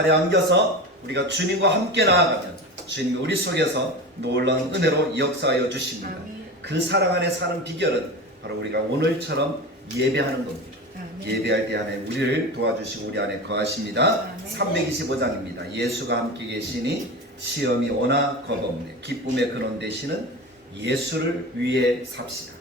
팔에 안겨서 우리가 주님과 함께 나아가면 주님이 우리 속에서 놀라운 은혜로 역사하여 주십니다. 그 사랑 안에 사는 비결은 바로 우리가 오늘처럼 예배하는 겁니다. 예배할 때 안에 우리를 도와주시고 우리 안에 거하십니다. 325장입니다. 예수가 함께 계시니 시험이 오나 겁없네. 기쁨의 근원 되시는 예수를 위해 삽시다.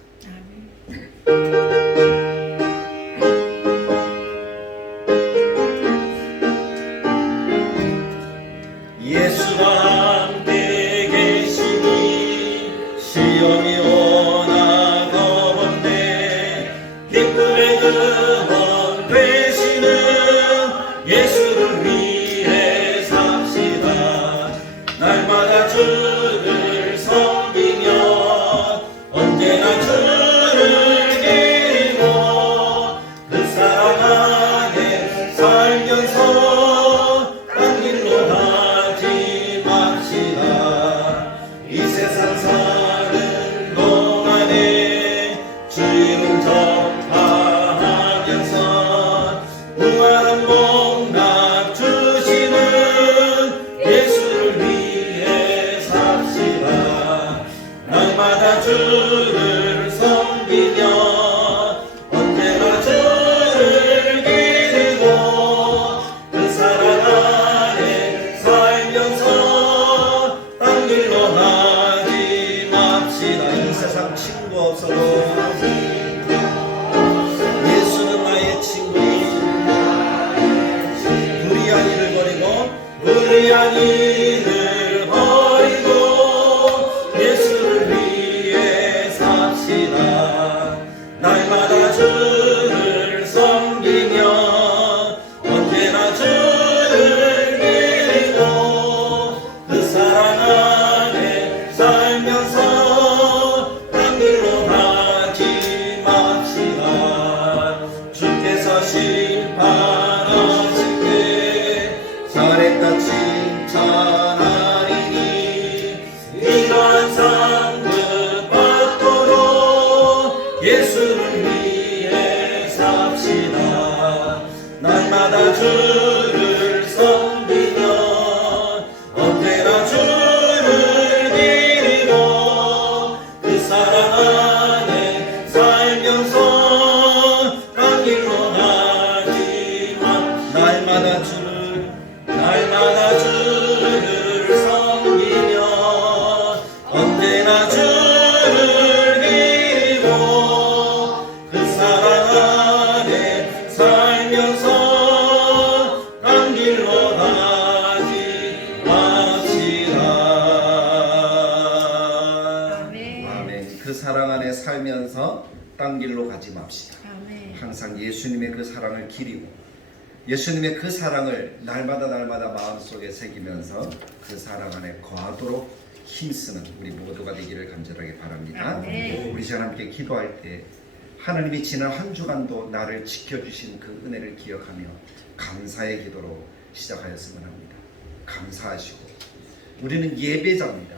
예수가 함께 계시니 시험이 오나 겁없네. 기쁨의 근원 되시는 예수를 위해 삽시다. 날마다 주를 섬기며 언제나 주를 기리고 그 사랑 안에 살면서 딴 길로 가지 맙시다. 이 세상 사는 동안에 주 이름 전파하면서 무한한 복락 주시는 예수를 위해 삽시다. 날마다 주를 섬기며 언제나 주를 기리고 그 사랑 안에 살면서 딴 길로 가지 맙시다. 이 세상 친구 없어도 예수는 나의 친구니 불의한 일을 버리고 불의한 일을 버리고 예수를 위해 삽시다. 날마다 주를 섬기며 언제나 주를 기리고 그 사랑 안에 살면서 딴 길로 가지 맙시다. 주께서 심판하실 때 잘했다 칭찬하리니 이러한 상급 받도록 예수를 위해 삽시다. 날마다 주를 섬기며 언제나 주를 기리고 그 사랑 안에 살면서 딴 길로 가지 마. 날마다 주를 섬기며 언제나 주를 기리고 그 사랑 안에 살면서 딴 길로 가지 맙시다. 아멘. 그 사랑 안에 살면서 딴 길로 가지 맙시다. 항상 예수님의 그 사랑을 기리고 예수님의 그 사랑을 날마다 마음속에 새기면서 그 사랑 안에 거하도록 힘쓰는 우리 모두가 되기를 간절하게 바랍니다. 우리 시간 함께 기도할 때 하나님이 지난 한 주간도 나를 지켜주신 그 은혜를 기억하며 감사의 기도로 시작하였으면 합니다. 감사하시고 우리는 예배자입니다.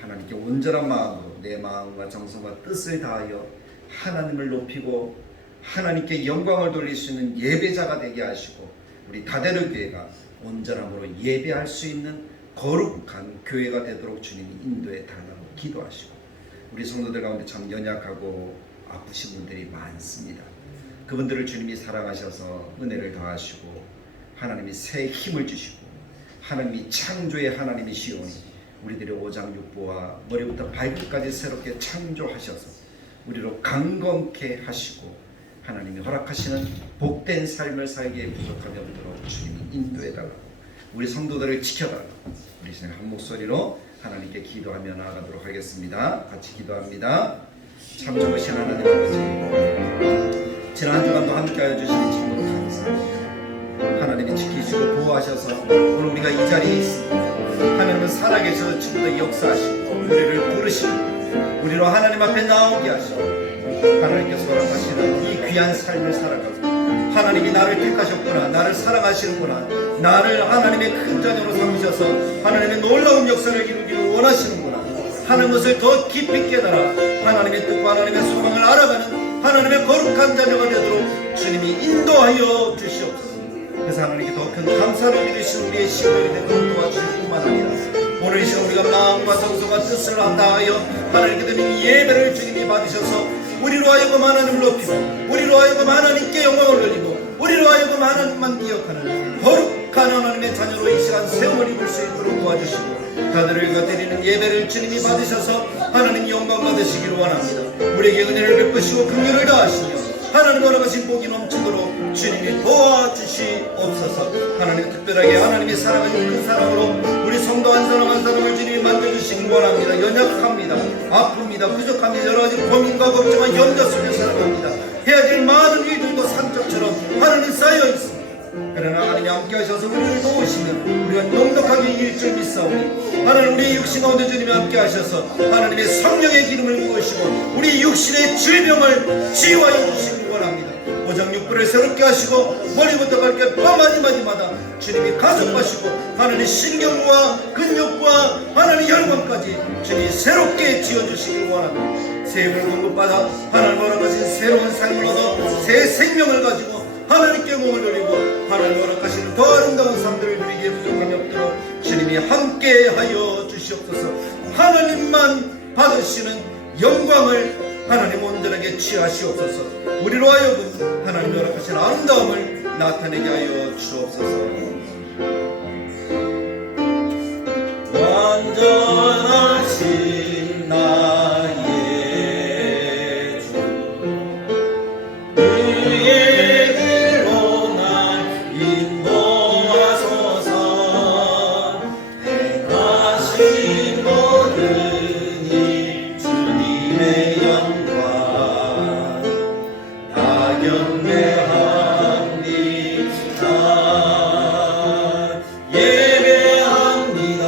하나님께 온전한 마음으로 내 마음과 정성과 뜻을 다하여 하나님을 높이고 하나님께 영광을 돌릴 수 있는 예배자가 되게 하시고 우리 다대로 교회가 온전함으로 예배할 수 있는 거룩한 교회가 되도록 주님이 인도에 달라고 기도하시고 우리 성도들 가운데 참 연약하고 아프신 분들이 많습니다. 그분들을 주님이 사랑하셔서 은혜를 더하시고 하나님이 새 힘을 주시고 하나님이 창조의 하나님이시오니 우리들의 오장육부와 머리부터 발끝까지 새롭게 창조하셔서 우리로 강건케 하시고 하나님이 허락하시는 복된 삶을 살기에 부족함이 없도록 주님이 인도해달라고 우리 성도들을 지켜달라고 우리 시간 한 목소리로 하나님께 기도하며 나아가도록 하겠습니다. 같이 기도합니다. 참 좋으신 하나님 아버지, 지난 한 주간도 함께하여 주시니 참으로 감사합니다. 하나님이 지키시고 보호하셔서 오늘 우리가 이 자리에 있습니다. 하나님은 살아계셔서 지금도 역사하시고 우리를 부르시고 우리로 하나님 앞에 나오게 하시고 하나님께서 허락하시는 이 귀한 삶을 살아가고 하나님이 나를 택하셨구나, 나를 사랑하시는구나, 나를 하나님의 큰 자녀로 삼으셔서 하나님의 놀라운 역사를 이루기를 원하시는구나 하는 것을 더 깊이 깨달아 하나님의 뜻과 하나님의 소망을 알아가는 하나님의 거룩한 자녀가 되도록 주님이 인도하여 주시옵소서. 그래서 하나님께 더 큰 감사를 드리신 우리의 시간이 되도록 도와주실 뿐만 아니라 오늘 이 시간 우리가 마음과 정성과 뜻을 다하여 하나님께 드리는 예배를 주님이 받으셔서 우리로 하여금 하나님을 높이고 우리로 하여금 하나님께 영광을 돌리고 우리로 하여금 하나님만 기억하는 거룩한 하나님의 자녀로 이 시간 세움을 입을 수 있도록 도와주시고 다들을 드리는 예배를 주님이 받으셔서 하나님 영광 받으시기를 원합니다. 우리에게 은혜를 베푸시고 긍휼을 다하시며 하나님 허락하신 복이 넘치도록 주님이 도와주시옵소서. 하나님 특별하게 하나님의 사랑을 큰 사랑으로 우리 성도 한 사람 한 사람을 주님이 만져주시길 원합니다. 연약합니다. 아픕니다. 부족합니다. 여러가지 고민과 걱정과 염려 속에 살아갑니다. 해야 될 많은 일들도 산적처럼 하나님 쌓여 있습니다. 그러나 하나님이 함께 하셔서 우리를 도우시면 우리가 넉넉하게 이길 줄 믿사오니 하나님 우리 육신 가운데 주님이 함께 하셔서 하나님의 성령의 기름을 부으시고 우리 육신의 질병을 치유하여 주시길 원합니다. 오장육부를 새롭게 하시고 머리부터 발끝 뼈마디마디마다 주님이 가속하시고 하나님의 신경과 근육과 하나님의 혈관까지 주님이 새롭게 지어주시길 원합니다. 새 힘을 공급받아 하나님 허락하신 새로운 삶을 얻어 새 생명을 가지고 하나님께 몸을 돌리고 하나님 허락하시는 더 아름다운 삶들을 누리기에 부족함이 없도록 주님이 함께하여 주시옵소서. 하나님만 받으시는 영광을 하나님 온전하게 취하시옵소서. 우리로 하여금 하나님 허락하시는 아름다움을 나타내게 하여 주옵소서. 완전하신 나의 주 그의 길로 날 인도하소서. 행하신 모든 일 주님의 영광 다 경배합니다. 예배합니다.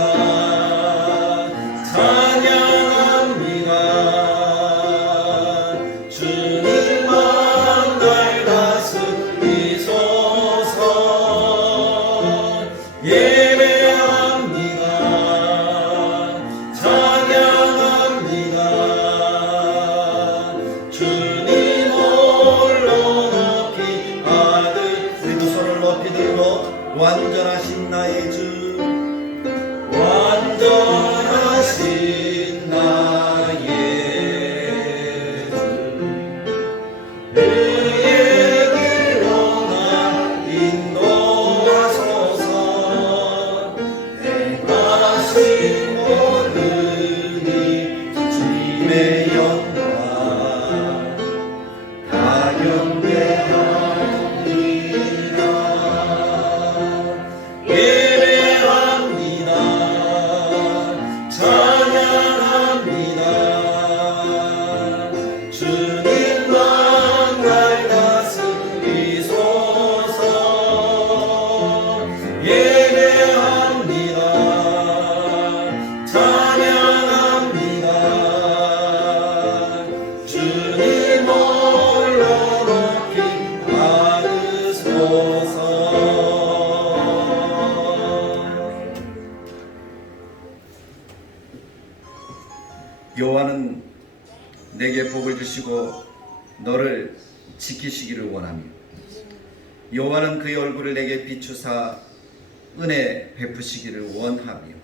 찬양합니다. 주님만 날 다스리소서. 예배합니다. 찬양합니다. 주님 홀로 높이 받을 우리 두 손을 높이 들고 완전하신 나의 주 완전하신 나의 주 그의 길로 날 인도하소서. 행하신 모든 일 주님의 영광 다 경배합니다. 예배합니다. 찬양합니다. 주님만 날 다스리소서. 예배합니다. 찬양합니다. 주님 홀로 높이 받으소서. 여호와는 내게 복을 주시고 너를 지키시기를 원하며 여호와는 그의 얼굴을 내게 비추사 은혜 베푸시기를 원하며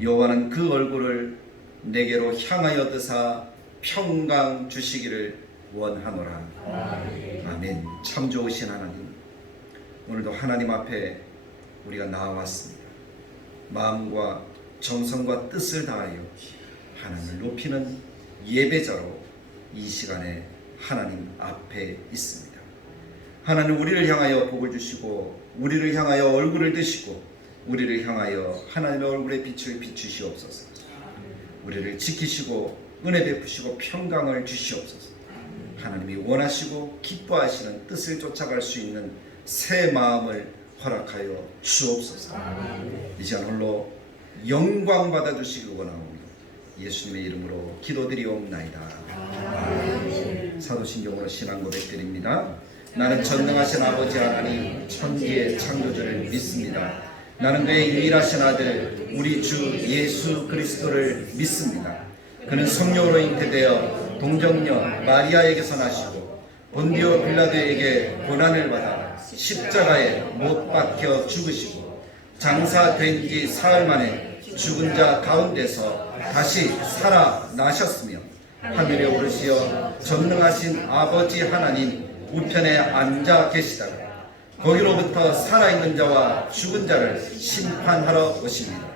여호와는 그 얼굴을 내게로 향하여 드사 평강 주시기를 원하노라. 아멘. 참 좋으신 하나님, 오늘도 하나님 앞에 우리가 나와왔습니다. 마음과 정성과 뜻을 다하여 하나님을 높이는 예배자로 이 시간에 하나님 앞에 있습니다. 하나님 우리를 향하여 복을 주시고 우리를 향하여 얼굴을 드시고 우리를 향하여 하나님의 얼굴에 빛을 비추시옵소서. 우리를 지키시고 은혜 베푸시고 평강을 주시옵소서. 하나님이 원하시고 기뻐하시는 뜻을 쫓아갈 수 있는 새 마음을 허락하여 주옵소서. 이 시간 홀로 영광 받아주시길 원하오니 예수님의 이름으로 기도드리옵나이다. 사도신경으로 신앙 고백드립니다. 나는 전능하신 아버지 하나님 천지의 창조주를 믿습니다. 나는 그의 유일하신 아들 우리 주 예수 그리스도를 믿습니다. 그는 성령으로 잉태되어 동정녀 마리아에게서 나시고 본디오 빌라도에게 고난을 받아 십자가에 못 박혀 죽으시고 장사된 지 사흘 만에 죽은 자 가운데서 다시 살아나셨으며 하늘에 오르시어 전능하신 아버지 하나님 우편에 앉아 계시다가 거기로부터 살아있는 자와 죽은 자를 심판하러 오십니다.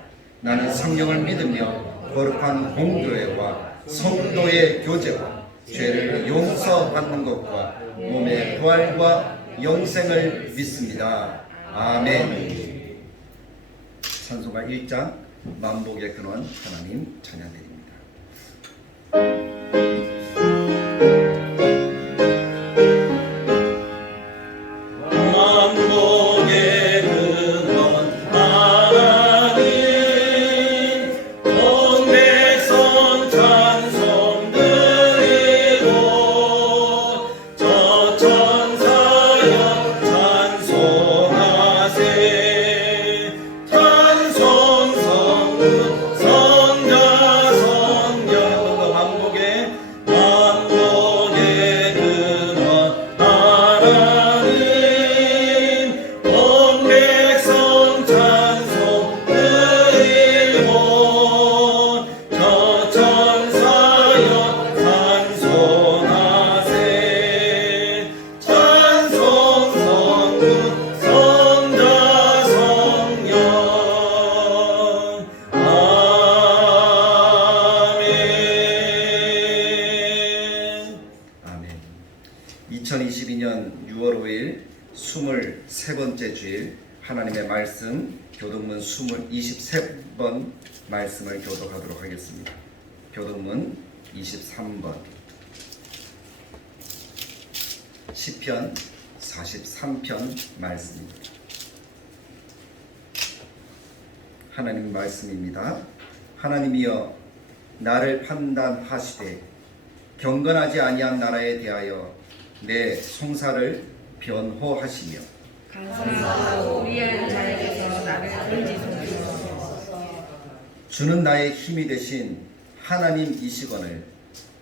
나는 성령을 믿으며 거룩한 공교회와 성도의 교제와 죄를 용서받는 것과 몸의 부활과 영생을 믿습니다. 아멘. 찬송가 1장 만복의 근원 하나님 찬양드립니다. 만복의 근원 하나님 온 백성 찬송 드리고 저 천사여 찬송하세 찬송 성부 성자 성령 만복의 근원 하나님 온 백성 찬송 드리고 저 천사여 찬송하세 찬송 성부 성자 성령 아멘. 아멘. 2022년 6월 5일 23번째 주일 하나님의 말씀 교동문 23번 말씀을 교독하도록 하겠습니다. 교동문 23번 시편 43편 말씀입니다. 하나님 말씀입니다. 하나님이여 나를 판단하시되 경건하지 아니한 나라에 대하여 내 송사를 변호하시며 강성하고 위한 자에게서 나를 건지소서. 주는 나의 힘이 되신 하나님이시거늘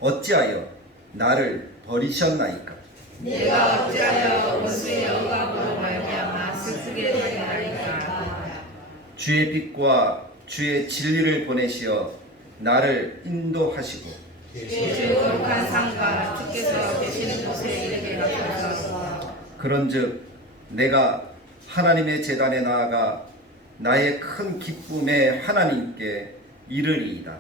어찌하여 나를 버리셨나이까. 내가 어찌하여 원수의 영광으로 말미암아 슬프게 되나이까. 주의 빛과 주의 진리를 보내시어 나를 인도하시고 주의 거룩한 상과 주께서 계시는 곳에 이르게 하소서. 그런즉 내가 하나님의 제단에 나아가 나의 큰 기쁨의 하나님께 이르리이다.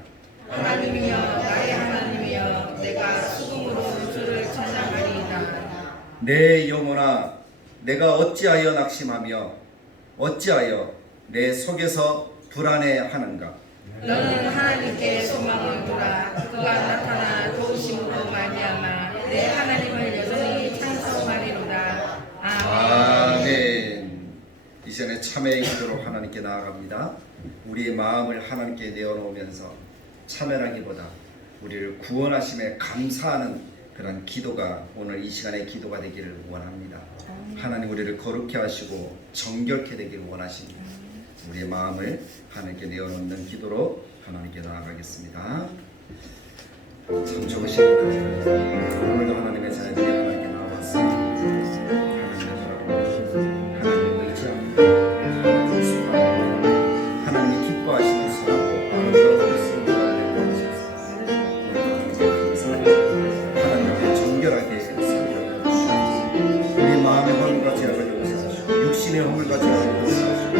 하나님이여 나의 하나님이여 내가 수금으로 주를 찬양하리이다. 내 영혼아 내가 어찌하여 낙심하며 어찌하여 내 속에서 불안해하는가. 너는 하나님께 소망을 두라. 그가 나타나 도우심으로 말미암아 내 하나님을 여전히 찬송하리로다. 아멘. 이전에 참회의 기도로 하나님께 나아갑니다. 우리의 마음을 하나님께 내어놓으면서 참회라기보다 우리를 구원하심에 감사하는 그런 기도가 오늘 이 시간의 기도가 되기를 원합니다. 하나님 우리를 거룩해 하시고 정결케 되기를 원하십니다. 우리의 마음을 하나님께 내어놓는 기도로 하나님께 나아가겠습니다. 참 좋으십니다. 오늘도 하나님의 자녀들이 하나님께 나와봤습니다. 하나님의 바라보고 하나님을 의지합니다. 하나님이 기뻐하시는 선하고 아름다운 모습을 내보내셨습니다. 하나님께 정결하게 살게 주시옵소서. 우리 마음의 허물과 죄악을 용서하시고 육신의 허물과 죄악을 용서하시고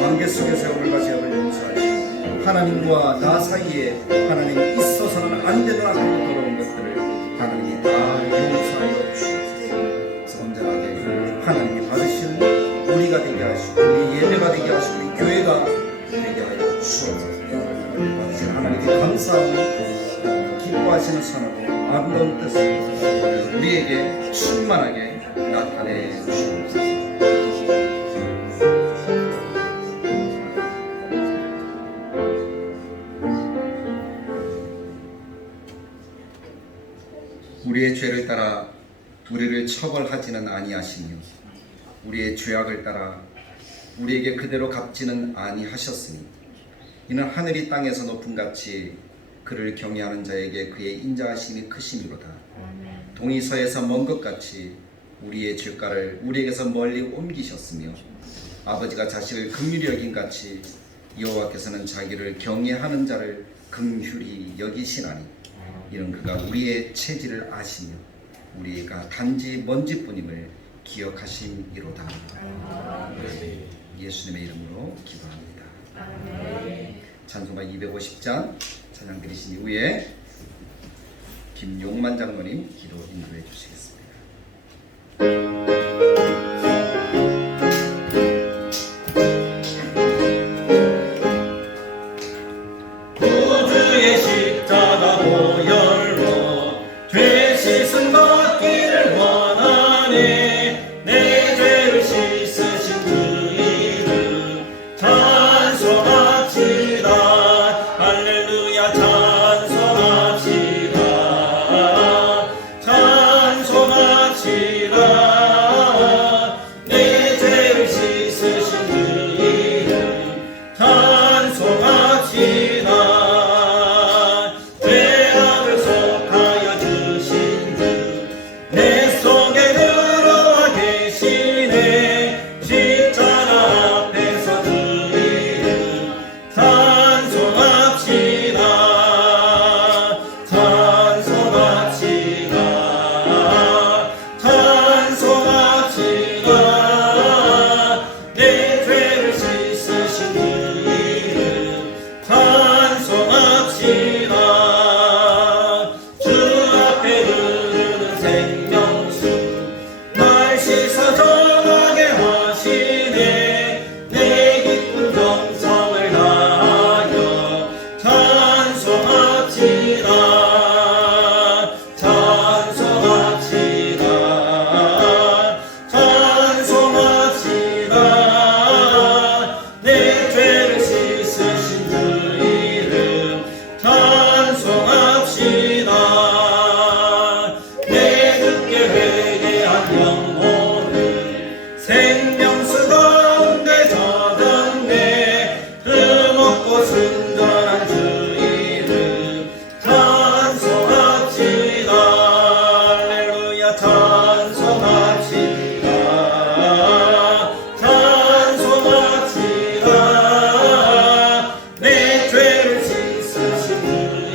관계 속에서 허물과 죄악을 용서하시고 하나님과 나 사이에 하나님 있어서는 안 되는 악하고 더러운 것들을 하나님이 다 용서하여 주시옵소서. 그래서 온전하게 하나님이 받으시는 우리가 되게 하시고 우리 예배가 되게 하시고 우리 교회가 되게 하여 주옵소서. 받으신 하나님께 감사하고 기뻐하시는 선하고 아름다운 뜻을 우리에게 충만하게 나타내 주옵소서. 우리의 죄를 따라 우리를 처벌하지는 아니하시며 우리의 죄악을 따라 우리에게 그대로 갚지는 아니하셨으니 이는 하늘이 땅에서 높음같이 그를 경외하는 자에게 그의 인자하심이 크심이로다. 동이 서에서 먼 것 같이 우리의 죄가를 우리에게서 멀리 옮기셨으며 아버지가 자식을 긍휼히 여긴 같이 여호와께서는 자기를 경외하는 자를 긍휼히 여기시나니 이는 그가 우리의 체질을 아시며 우리가 단지 먼지뿐임을 기억하심이로다. 예수님의 이름으로 기도합니다. 찬송가 250장 찬양 드리신 이후에 김용만 장로님 기도 인도해 주시겠습니다. 구주의 십자가 보혈로 죄 씻음 받기를 원하네. 내 죄를 씻으신 그 이름 찬송합시다. 할렐루야 찬송합시다. 찬송합시다. 내 죄를 씻으신 그 이름 찬송합시다. 죄악을 속하여 주신 주 내 속에 들어와 계시네. 십자가 앞에서 그 이름 찬송합시다. 찬송합시다. 찬송합시다. 내 죄를 씻으신 그 이름 찬송합시다. 주 앞에 흐르는 생명수 날 씻어 정하게 하시네. 내 기쁜 정성을 다하여 찬송합시다. 찬송합시다. 찬송합시다. 내 죄를 씻으신 그 이름 찬송합시다. 내 듣게 회개한 영혼을 생명수 가운데 젖었네. 흠없고 순전한 주 이름 찬송합시다. 할렐루야 찬송합시다. 찬송합시다. 내 죄를 씻으신 그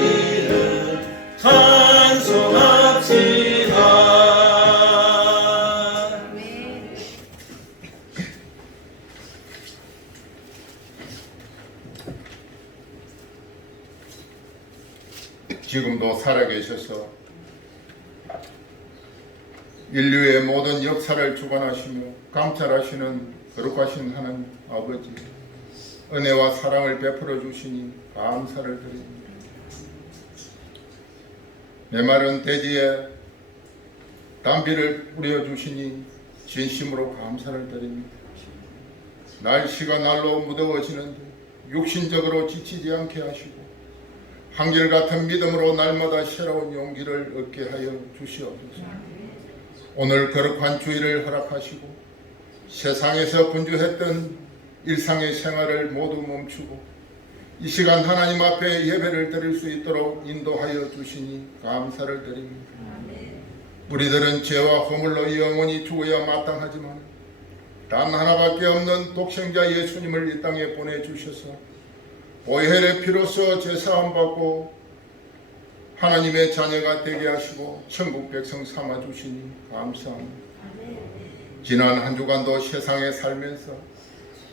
이름 찬송합시다. 지금도 살아계셔서 인류의 모든 역사를 주관하시며 감찰하시는 거룩하신 하나님 아버지, 은혜와 사랑을 베풀어 주시니 감사를 드립니다. 메마른 대지에 담비를 뿌려 주시니 진심으로 감사를 드립니다. 날씨가 날로 무더워지는데 육신적으로 지치지 않게 하시고 한결같은 믿음으로 날마다 새로운 용기를 얻게 하여 주시옵소서. 오늘 거룩한 주일을 허락하시고 세상에서 분주했던 일상의 생활을 모두 멈추고 이 시간 하나님 앞에 예배를 드릴 수 있도록 인도하여 주시니 감사를 드립니다. 우리들은 죄와 허물로 영원히 죽어야 마땅하지만 단 하나밖에 없는 독생자 예수님을 이 땅에 보내주셔서 보혈의 피로써 죄사함 받고 하나님의 자녀가 되게 하시고 천국 백성 삼아 주시니 감사합니다. 지난 한 주간도 세상에 살면서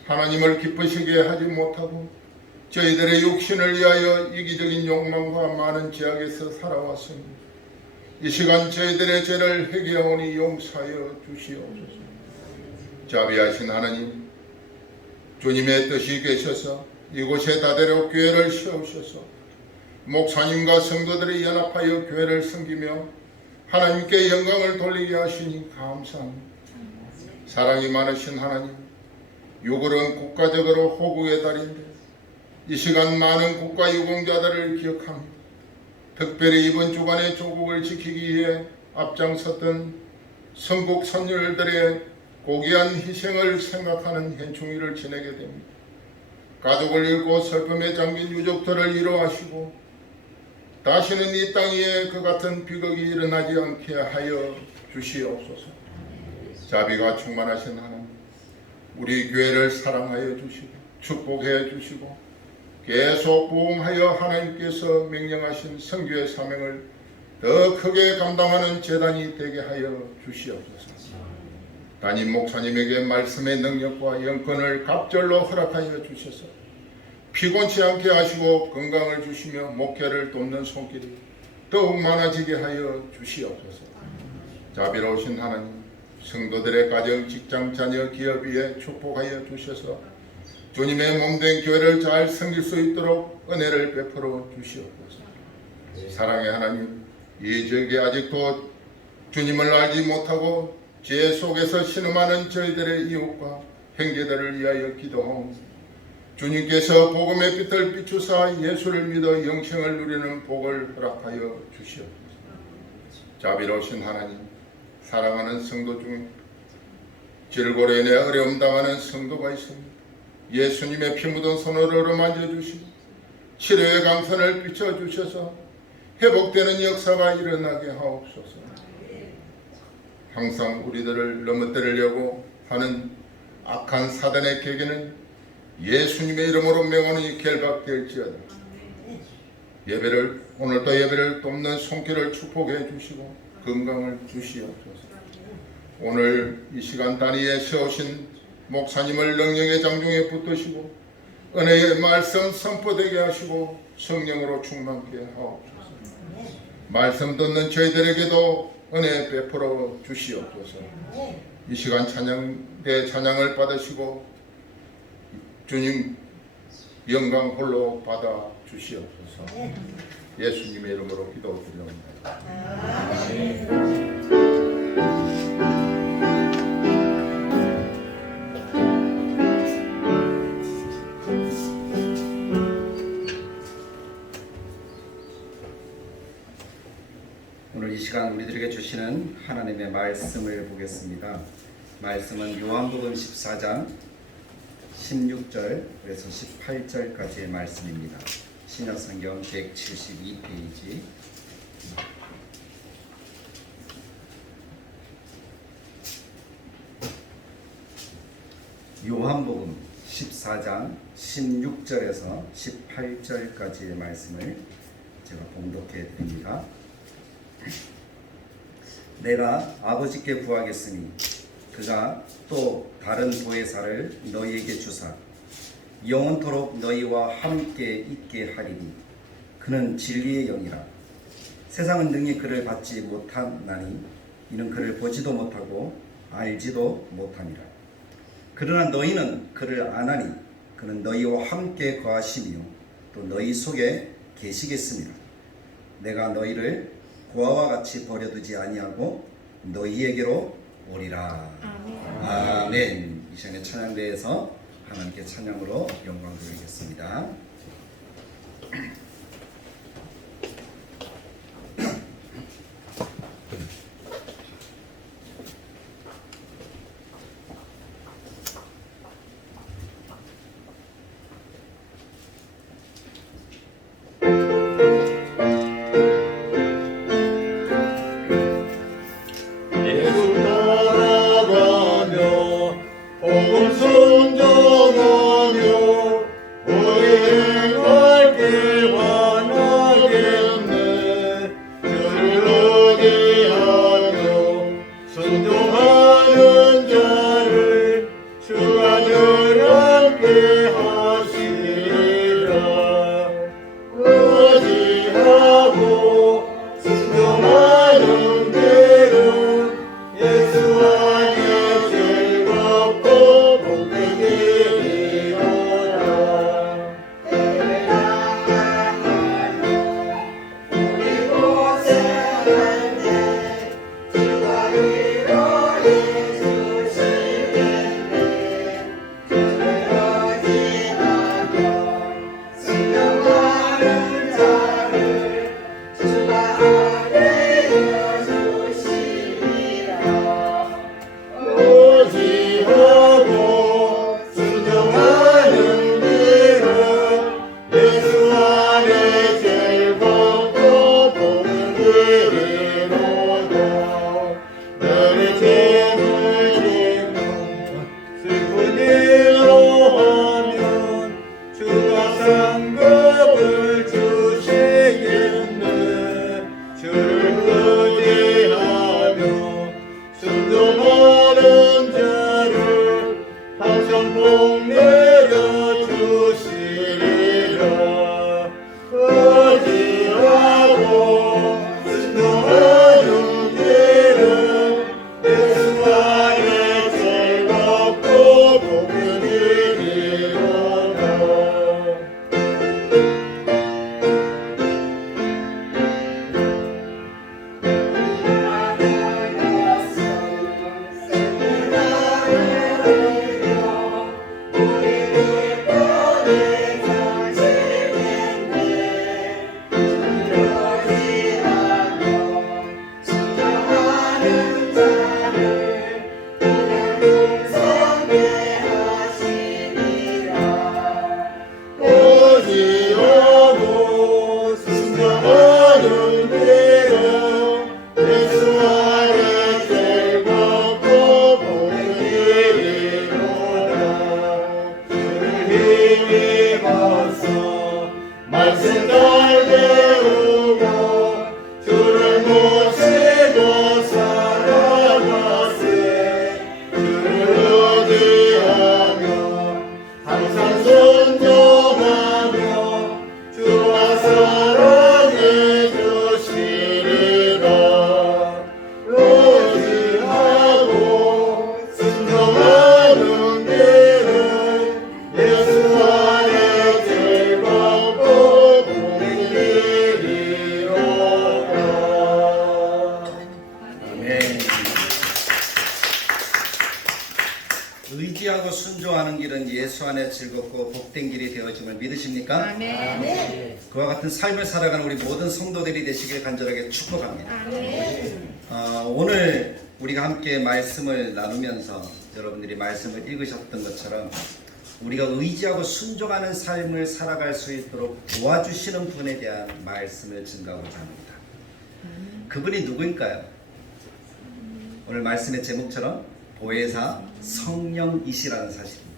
하나님을 기쁘시게 하지 못하고 저희들의 육신을 위하여 이기적인 욕망과 많은 죄악에서 살아왔습니다. 이 시간 저희들의 죄를 회개하오니 용서하여 주시옵소서. 자비하신 하나님, 주님의 뜻이 계셔서 이곳에 다대로 교회를 세우셔서 목사님과 성도들이 연합하여 교회를 섬기며 하나님께 영광을 돌리게 하시니 감사합니다. 사랑이 많으신 하나님, 6월은 국가적으로 호국의 달인데 이 시간 많은 국가 유공자들을 기억합니다. 특별히 이번 주간에 조국을 지키기 위해 앞장섰던 선국 선열들의 고귀한 희생을 생각하는 현충일을 지내게 됩니다. 가족을 잃고 슬픔에 잠긴 유족들을 위로하시고 다시는 이 땅 위에 그 같은 비극이 일어나지 않게 하여 주시옵소서. 자비가 충만하신 하나님, 우리 교회를 사랑하여 주시고 축복해 주시고 계속 부응하여 하나님께서 명령하신 선교의 사명을 더 크게 감당하는 제단이 되게 하여 주시옵소서. 담임 목사님에게 말씀의 능력과 영권을 갑절로 허락하여 주셔서 피곤치 않게 하시고 건강을 주시며 목회를 돕는 손길이 더욱 많아지게 하여 주시옵소서. 자비로우신 하나님, 성도들의 가정, 직장, 자녀, 기업 위에 축복하여 주셔서 주님의 몸된 교회를 잘 섬길 수 있도록 은혜를 베풀어 주시옵소서. 사랑의 하나님, 이 지역에 아직도 주님을 알지 못하고 죄 속에서 신음하는 저희들의 이웃과 형제들을 위하여 기도하옵니다. 주님께서 복음의 빛을 비추사 예수를 믿어 영생을 누리는 복을 허락하여 주시옵소서. 자비로우신 하나님, 사랑하는 성도 중 질고로 인해 어려움 당하는 성도가 있습니다. 예수님의 피 묻은 손으로 어루만져 주시고 치료의 강선을 비춰주셔서 회복되는 역사가 일어나게 하옵소서. 항상 우리들을 넘어뜨리려고 하는 악한 사단의 계계는 예수님의 이름으로 명하니 결박될지어다. 오늘도 예배를 돕는 손길을 축복해 주시고 건강을 주시옵소서. 오늘 이 시간 단위에 세우신 목사님을 능력의 장중에 붙드시고 은혜의 말씀 선포되게 하시고 성령으로 충만케 하옵소서. 말씀 듣는 저희들에게도 은혜 베풀어 주시옵소서. 이 시간 찬양을 받으시고 주님 영광 홀로 받아 주시옵소서. 예수님의 이름으로 기도드립니다. 오늘 이 시간 우리들에게 주시는 하나님의 말씀을 보겠습니다. 말씀은 요한복음 14장 16절에서 18절까지의 말씀입니다. 신약성경 172페이지. 요한복음 14장 16절에서 18절까지의 말씀을 제가 봉독해 드립니다. 내가 아버지께 구하겠으니 그가 또 다른 보혜사를 너희에게 주사 영원토록 너희와 함께 있게 하리니 그는 진리의 영이라. 세상은 능히 그를 받지 못하나니 이는 그를 보지도 못하고 알지도 못함이라. 그러나 너희는 그를 아나니 그는 너희와 함께 거하시며 또 너희 속에 계시겠습니다. 내가 너희를 고아와 같이 버려두지 아니하고 너희에게로 오리라. 아멘. 이 시간에 찬양대에서 하나님께 찬양으로 영광 돌리겠습니다. 예수 안에 즐겁고 복된 길이 되어짐을 믿으십니까? 아멘. 그와 같은 삶을 살아가는 우리 모든 성도들이 되시길 간절하게 축복합니다. 아멘. 오늘 우리가 함께 말씀을 나누면서 여러분들이 말씀을 읽으셨던 것처럼 우리가 의지하고 순종하는 삶을 살아갈 수 있도록 도와주시는 분에 대한 말씀을 증가하고자 합니다. 그분이 누구일까요? 오늘 말씀의 제목처럼 보혜사 성령이시라는 사실입니다.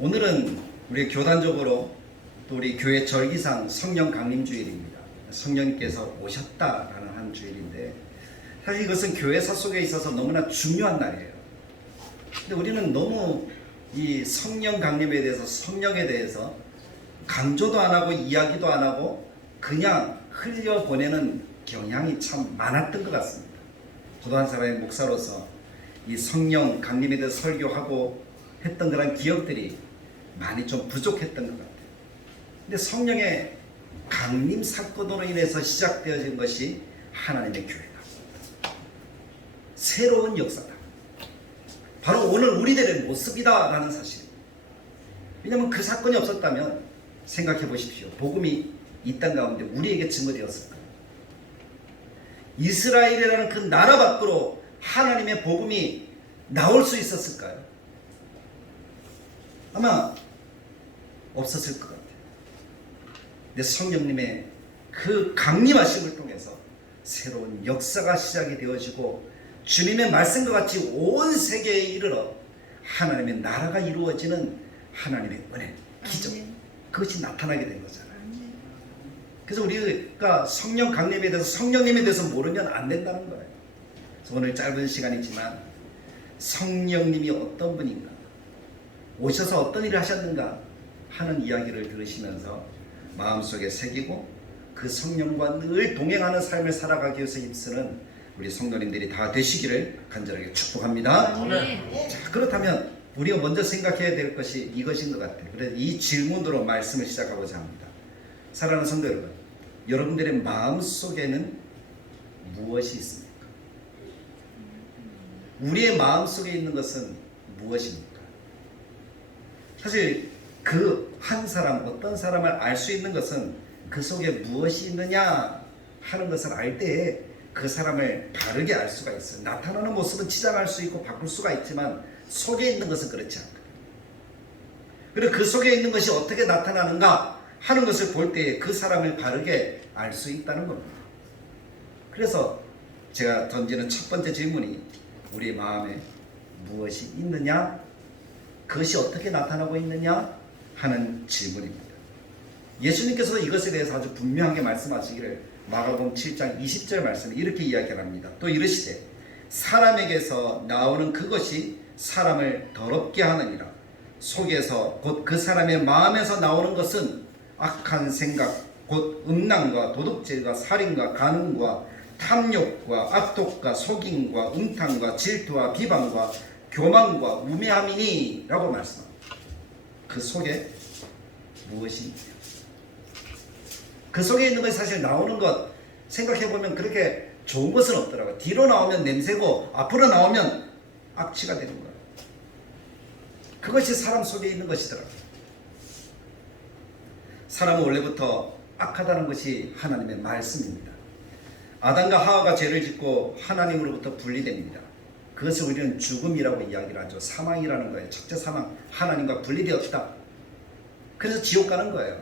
오늘은 우리 교단적으로 또 우리 교회 절기상 성령 강림주일입니다. 성령님께서 오셨다라는 한 주일인데 사실 이것은 교회사 속에 있어서 너무나 중요한 날이에요. 근데 우리는 너무 이 성령 강림에 대해서 성령에 대해서 강조도 안 하고 이야기도 안 하고 그냥 흘려보내는 경향이 참 많았던 것 같습니다. 저도 한 사람의 목사로서 이 성령 강림에 대해서 설교하고 했던 그런 기억들이 많이 좀 부족했던 것 같아요. 근데 성령의 강림 사건으로 인해서 시작되어진 것이 하나님의 교회다. 새로운 역사다. 바로 오늘 우리들의 모습이다 라는 사실입니다. 왜냐하면 그 사건이 없었다면 생각해 보십시오. 복음이 이 땅 가운데 우리에게 증거되었을 거예요. 이스라엘이라는 그 나라 밖으로 하나님의 복음이 나올 수 있었을까요? 아마 없었을 것 같아요. 근데 성령님의 그 강림하심을 통해서 새로운 역사가 시작이 되어지고 주님의 말씀과 같이 온 세계에 이르러 하나님의 나라가 이루어지는 하나님의 은혜, 기적, 그것이 나타나게 된 거잖아요. 그래서 우리가 성령 강림에 대해서 성령님에 대해서 모르면 안 된다는 거예요. 그래서 오늘 짧은 시간이지만 성령님이 어떤 분인가, 오셔서 어떤 일을 하셨는가 하는 이야기를 들으시면서 마음속에 새기고 그 성령과 늘 동행하는 삶을 살아가기 위해서 힘쓰는 우리 성도님들이 다 되시기를 간절하게 축복합니다. 아멘. 자, 그렇다면 우리가 먼저 생각해야 될 것이 이것인 것 같아요. 그래서 이 질문으로 말씀을 시작하고자 합니다. 사랑하는 성도 여러분, 여러분들의 마음속에는 무엇이 있습니까? 우리의 마음속에 있는 것은 무엇입니까? 사실 그 한 사람, 어떤 사람을 알 수 있는 것은 그 속에 무엇이 있느냐 하는 것을 알 때에 그 사람을 바르게 알 수가 있어요. 나타나는 모습은 치장할 수 있고 바꿀 수가 있지만 속에 있는 것은 그렇지 않거든요. 그리고 그 속에 있는 것이 어떻게 나타나는가 하는 것을 볼 때에 그 사람을 바르게 알 수 있다는 겁니다. 그래서 제가 던지는 첫 번째 질문이 우리 마음에 무엇이 있느냐, 그것이 어떻게 나타나고 있느냐 하는 질문입니다. 예수님께서 이것에 대해서 아주 분명하게 말씀하시기를 마가복음 7장 20절 말씀에 이렇게 이야기를 합니다. 또 이르시되 사람에게서 나오는 그것이 사람을 더럽게 하느니라. 속에서 곧 그 사람의 마음에서 나오는 것은 악한 생각 곧 음란과 도둑질과 살인과 간음과 탐욕과 악독과 속임과 음탕과 질투와 비방과 교만과 우매함이니 라고 말씀합니다. 그 속에 무엇이 있냐? 그 속에 있는 것이 사실 나오는 것 생각해보면 그렇게 좋은 것은 없더라고요. 뒤로 나오면 냄새고 앞으로 나오면 악취가 되는 거예요. 그것이 사람 속에 있는 것이더라고요. 사람은 원래부터 악하다는 것이 하나님의 말씀입니다. 아담과 하와가 죄를 짓고 하나님으로부터 분리됩니다. 그것을 우리는 죽음이라고 이야기를 하죠. 사망이라는 거예요. 첫째 사망, 하나님과 분리되었다. 그래서 지옥 가는 거예요.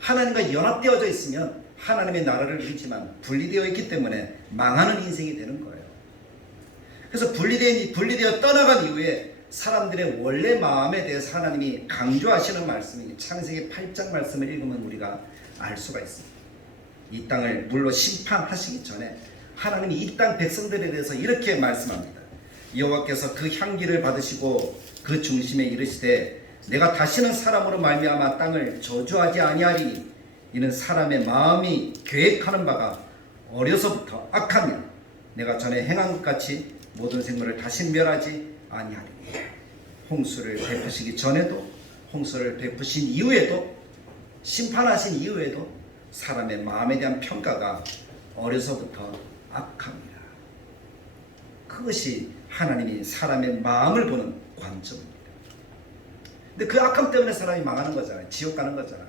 하나님과 연합되어져 있으면 하나님의 나라를 이루지만 분리되어 있기 때문에 망하는 인생이 되는 거예요. 그래서 분리되어 떠나간 이후에 사람들의 원래 마음에 대해서 하나님이 강조하시는 말씀이 창세기 8장 말씀을 읽으면 우리가 알 수가 있습니다. 이 땅을 물로 심판하시기 전에 하나님이 이 땅 백성들에 대해서 이렇게 말씀합니다. 여호와께서 그 향기를 받으시고 그 중심에 이르시되 내가 다시는 사람으로 말미암아 땅을 저주하지 아니하리니 이는 사람의 마음이 계획하는 바가 어려서부터 악하며 내가 전에 행한 것 같이 모든 생물을 다시 멸하지 아니하리니. 홍수를 베푸시기 전에도 홍수를 베푸신 이후에도 심판하신 이후에도 사람의 마음에 대한 평가가 어려서부터 악합니다. 그것이 하나님이 사람의 마음을 보는 관점입니다. 근데 그 악함 때문에 사람이 망하는 거잖아요. 지옥 가는 거잖아요.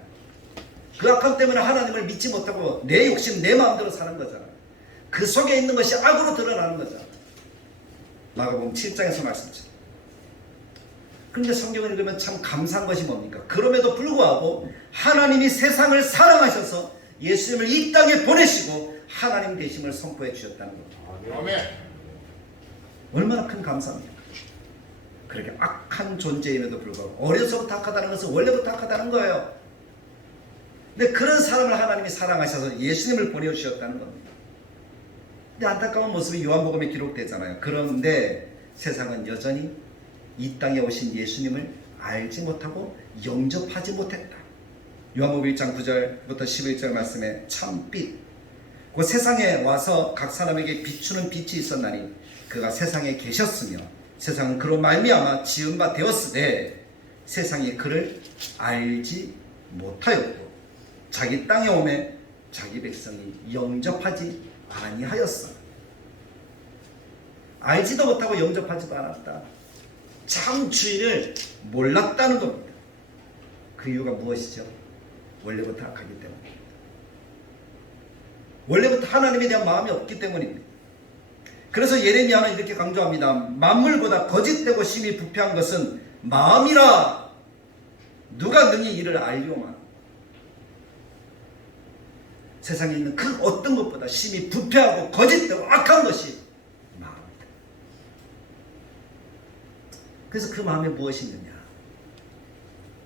그 악함 때문에 하나님을 믿지 못하고 내 욕심, 내 마음대로 사는 거잖아요. 그 속에 있는 것이 악으로 드러나는 거잖아요. 마가복음 7장에서 말씀드렸죠. 그런데 성경을 읽으면 참 감사한 것이 뭡니까? 그럼에도 불구하고 하나님이 세상을 사랑하셔서 예수님을 이 땅에 보내시고 하나님 되심을 선포해 주셨다는 겁니다. 아멘. 얼마나 큰 감사입니까? 그렇게 악한 존재임에도 불구하고 어려서부터 악하다는 것은 원래부터 악하다는 거예요. 근데 그런 사람을 하나님이 사랑하셔서 예수님을 보내주셨다는 겁니다. 근데 안타까운 모습이 요한복음에 기록되잖아요. 그런데 세상은 여전히 이 땅에 오신 예수님을 알지 못하고 영접하지 못했다. 요한복음 1장 9절부터 11절 말씀에 참빛, 그 세상에 와서 각 사람에게 비추는 빛이 있었나니 그가 세상에 계셨으며 세상은 그로 말미암아 지은 바 되었으되 세상이 그를 알지 못하였고 자기 땅에 오매 자기 백성이 영접하지 아니하였어. 알지도 못하고 영접하지도 않았다. 참 주인을 몰랐다는 겁니다. 그 이유가 무엇이죠? 원래부터 악하기 때문입니다. 원래부터 하나님에 대한 마음이 없기 때문입니다. 그래서 예레미야는 이렇게 강조합니다. 만물보다 거짓되고 심히 부패한 것은 마음이라. 누가 능히 이를 알리오마. 세상에 있는 그 어떤 것보다 심히 부패하고 거짓되고 악한 것이 마음이다. 그래서 그 마음에 무엇이 있느냐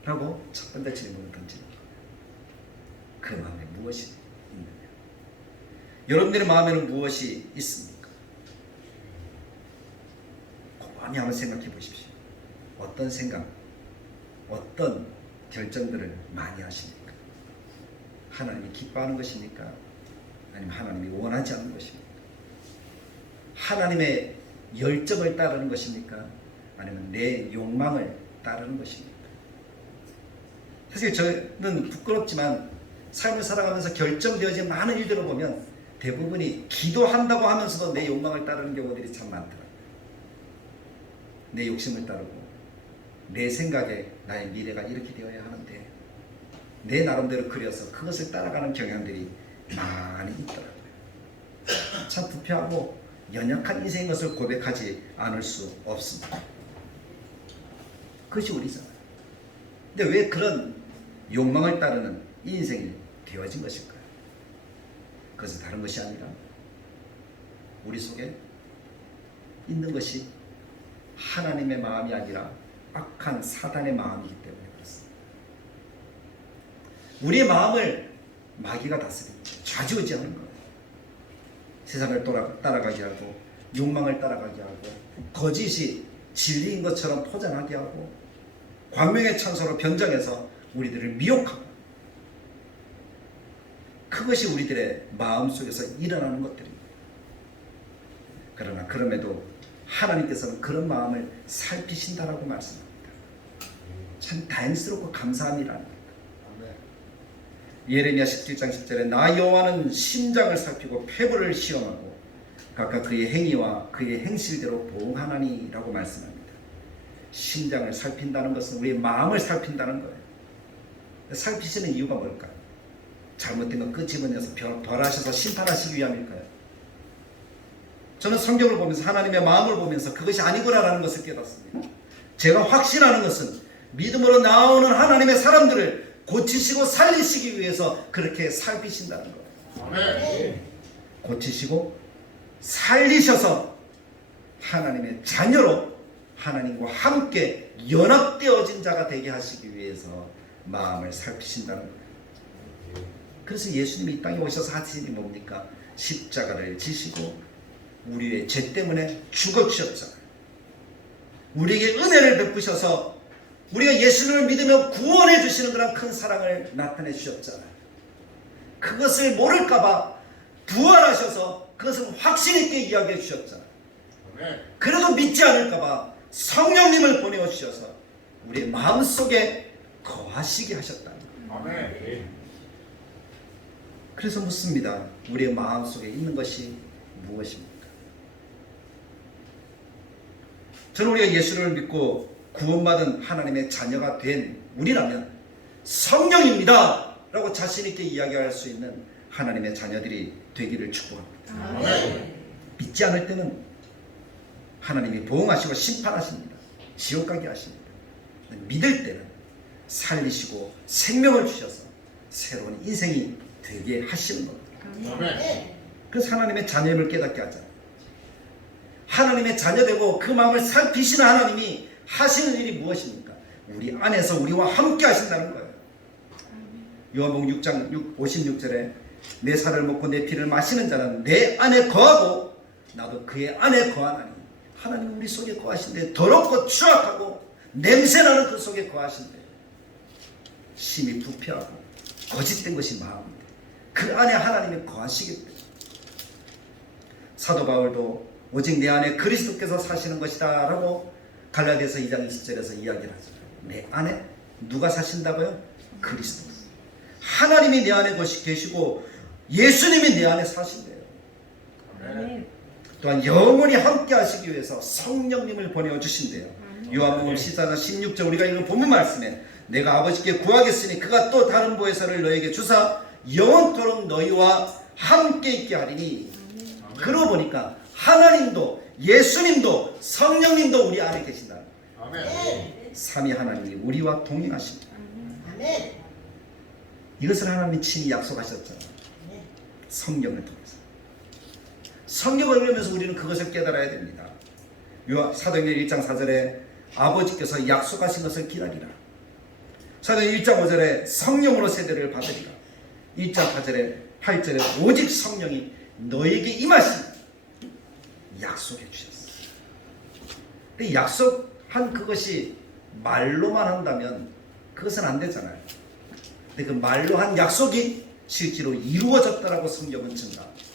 라고 첫 번째 질문을 던집니다. 그 마음에 무엇이 있느냐. 여러분들의 마음에는 무엇이 있습니까? 곰곰이 한번 생각해 보십시오. 어떤 생각, 어떤 결정들을 많이 하십니까? 하나님이 기뻐하는 것입니까? 아니면 하나님이 원하지 않는 것입니까? 하나님의 열정을 따르는 것입니까? 아니면 내 욕망을 따르는 것입니까? 사실 저는 부끄럽지만 삶을 살아가면서 결정되어진 많은 일들을 보면 대부분이 기도한다고 하면서도 내 욕망을 따르는 경우들이 참 많더라고요. 내 욕심을 따르고 내 생각에 나의 미래가 이렇게 되어야 하는데 내 나름대로 그려서 그것을 따라가는 경향들이 많이 있더라고요. 참 부패하고 연약한 인생인 것을 고백하지 않을 수 없습니다. 그것이 우리잖아요. 근데 왜 그런 욕망을 따르는 이 인생이 되어진 것일까요? 그것은 다른 것이 아니라 우리 속에 있는 것이 하나님의 마음이 아니라 악한 사단의 마음이기 때문에 그렇습니다. 우리의 마음을 마귀가 다스립니다. 좌지우지하는 거예요. 세상을 따라가게 하고 욕망을 따라가게 하고 거짓이 진리인 것처럼 포장하게 하고 광명의 찬소로 변장해서 우리들을 미혹하고 그것이 우리들의 마음속에서 일어나는 것들입니다. 그러나 그럼에도 하나님께서는 그런 마음을 살피신다라고 말씀합니다. 참 다행스럽고 감사한 일 아닙니까? 예레미야 17장 10절에 나 여호와는 심장을 살피고 폐부를 시험하고 각각 그의 행위와 그의 행실대로 보응하나니 라고 말씀합니다. 심장을 살핀다는 것은 우리의 마음을 살핀다는 거예요. 살피시는 이유가 뭘까요? 잘못된 거 끄집어내서 벌하셔서 심판하시기 위함일까요? 저는 성경을 보면서 하나님의 마음을 보면서 그것이 아니구나라는 것을 깨닫습니다. 제가 확신하는 것은 믿음으로 나오는 하나님의 사람들을 고치시고 살리시기 위해서 그렇게 살피신다는 거예요. 아멘. 고치시고 살리셔서 하나님의 자녀로 하나님과 함께 연합되어진 자가 되게 하시기 위해서 마음을 살피신다는 거예요. 그래서 예수님이 이 땅에 오셔서 하신 일이 뭡니까? 십자가를 지시고 우리의 죄 때문에 죽어주셨잖아요. 우리에게 은혜를 베푸셔서 우리가 예수님을 믿으며 구원해 주시는 그런 큰 사랑을 나타내 주셨잖아요. 그것을 모를까봐 부활하셔서 그것을 확신 있게 이야기해 주셨잖아요. 그래도 믿지 않을까봐 성령님을 보내주셔서 우리의 마음속에 거하시게 하셨다는 거예요. 그래서 묻습니다. 우리의 마음속에 있는 것이 무엇입니까? 저는 우리가 예수를 믿고 구원받은 하나님의 자녀가 된 우리라면 성령입니다 라고 자신있게 이야기할 수 있는 하나님의 자녀들이 되기를 축복합니다. 믿지 않을 때는 하나님이 보응하시고 심판하십니다. 지옥 가게 하십니다. 믿을 때는 살리시고 생명을 주셔서 새로운 인생이 되게 하시는 겁니다. 그래서 하나님의 자녀임을 깨닫게 하잖아요. 하나님의 자녀 되고 그 마음을 살피시는 하나님이 하시는 일이 무엇입니까? 우리 안에서 우리와 함께 하신다는 거예요. 요한복음 6장 56절에 내 살을 먹고 내 피를 마시는 자는 내 안에 거하고 나도 그의 안에 거하나니, 하나님 우리 속에 거하신데 더럽고 추악하고 냄새나는 그 속에 거하신데 심히 부패하고 거짓된 것이 마음인데 그 안에 하나님이 거하시기 때문에 사도 바울도 오직 내 안에 그리스도께서 사시는 것이다 라고 갈라디아서 2장 20절에서 이야기를 하잖아요. 내 안에 누가 사신다고요? 그리스도. 하나님이 내 안에 계시고 예수님이 내 안에 사신대요. 또한 영원히 함께 하시기 위해서 성령님을 보내주신대요. 요한복음 14장 16절 우리가 읽은 본문 말씀에 내가 아버지께 구하겠으니 그가 또 다른 보혜사를 너에게 주사 영원토록 너희와 함께 있게 하리니. 그러고 보니까 하나님도 예수님도 성령님도 우리 안에 계신다. 삼위 하나님이 우리와 동행하십니다. 이것을 하나님이 친히 약속하셨잖아요. 성령을 통해서. 성경을 읽으면서 우리는 그것을 깨달아야 됩니다. 사도행전 1장 4절에 아버지께서 약속하신 것을 기다리라. 사도행전 1장 5절에 성령으로 세대를 받으리라. 1장 8절에 오직 성령이 너에게 임하신 약속해 주셨어요. 근데 약속한 그것이 말로만 한다면 그것은 안 되잖아요. 근데 그 말로 한 약속이 실제로 이루어졌다라고 성경은 증가합니다.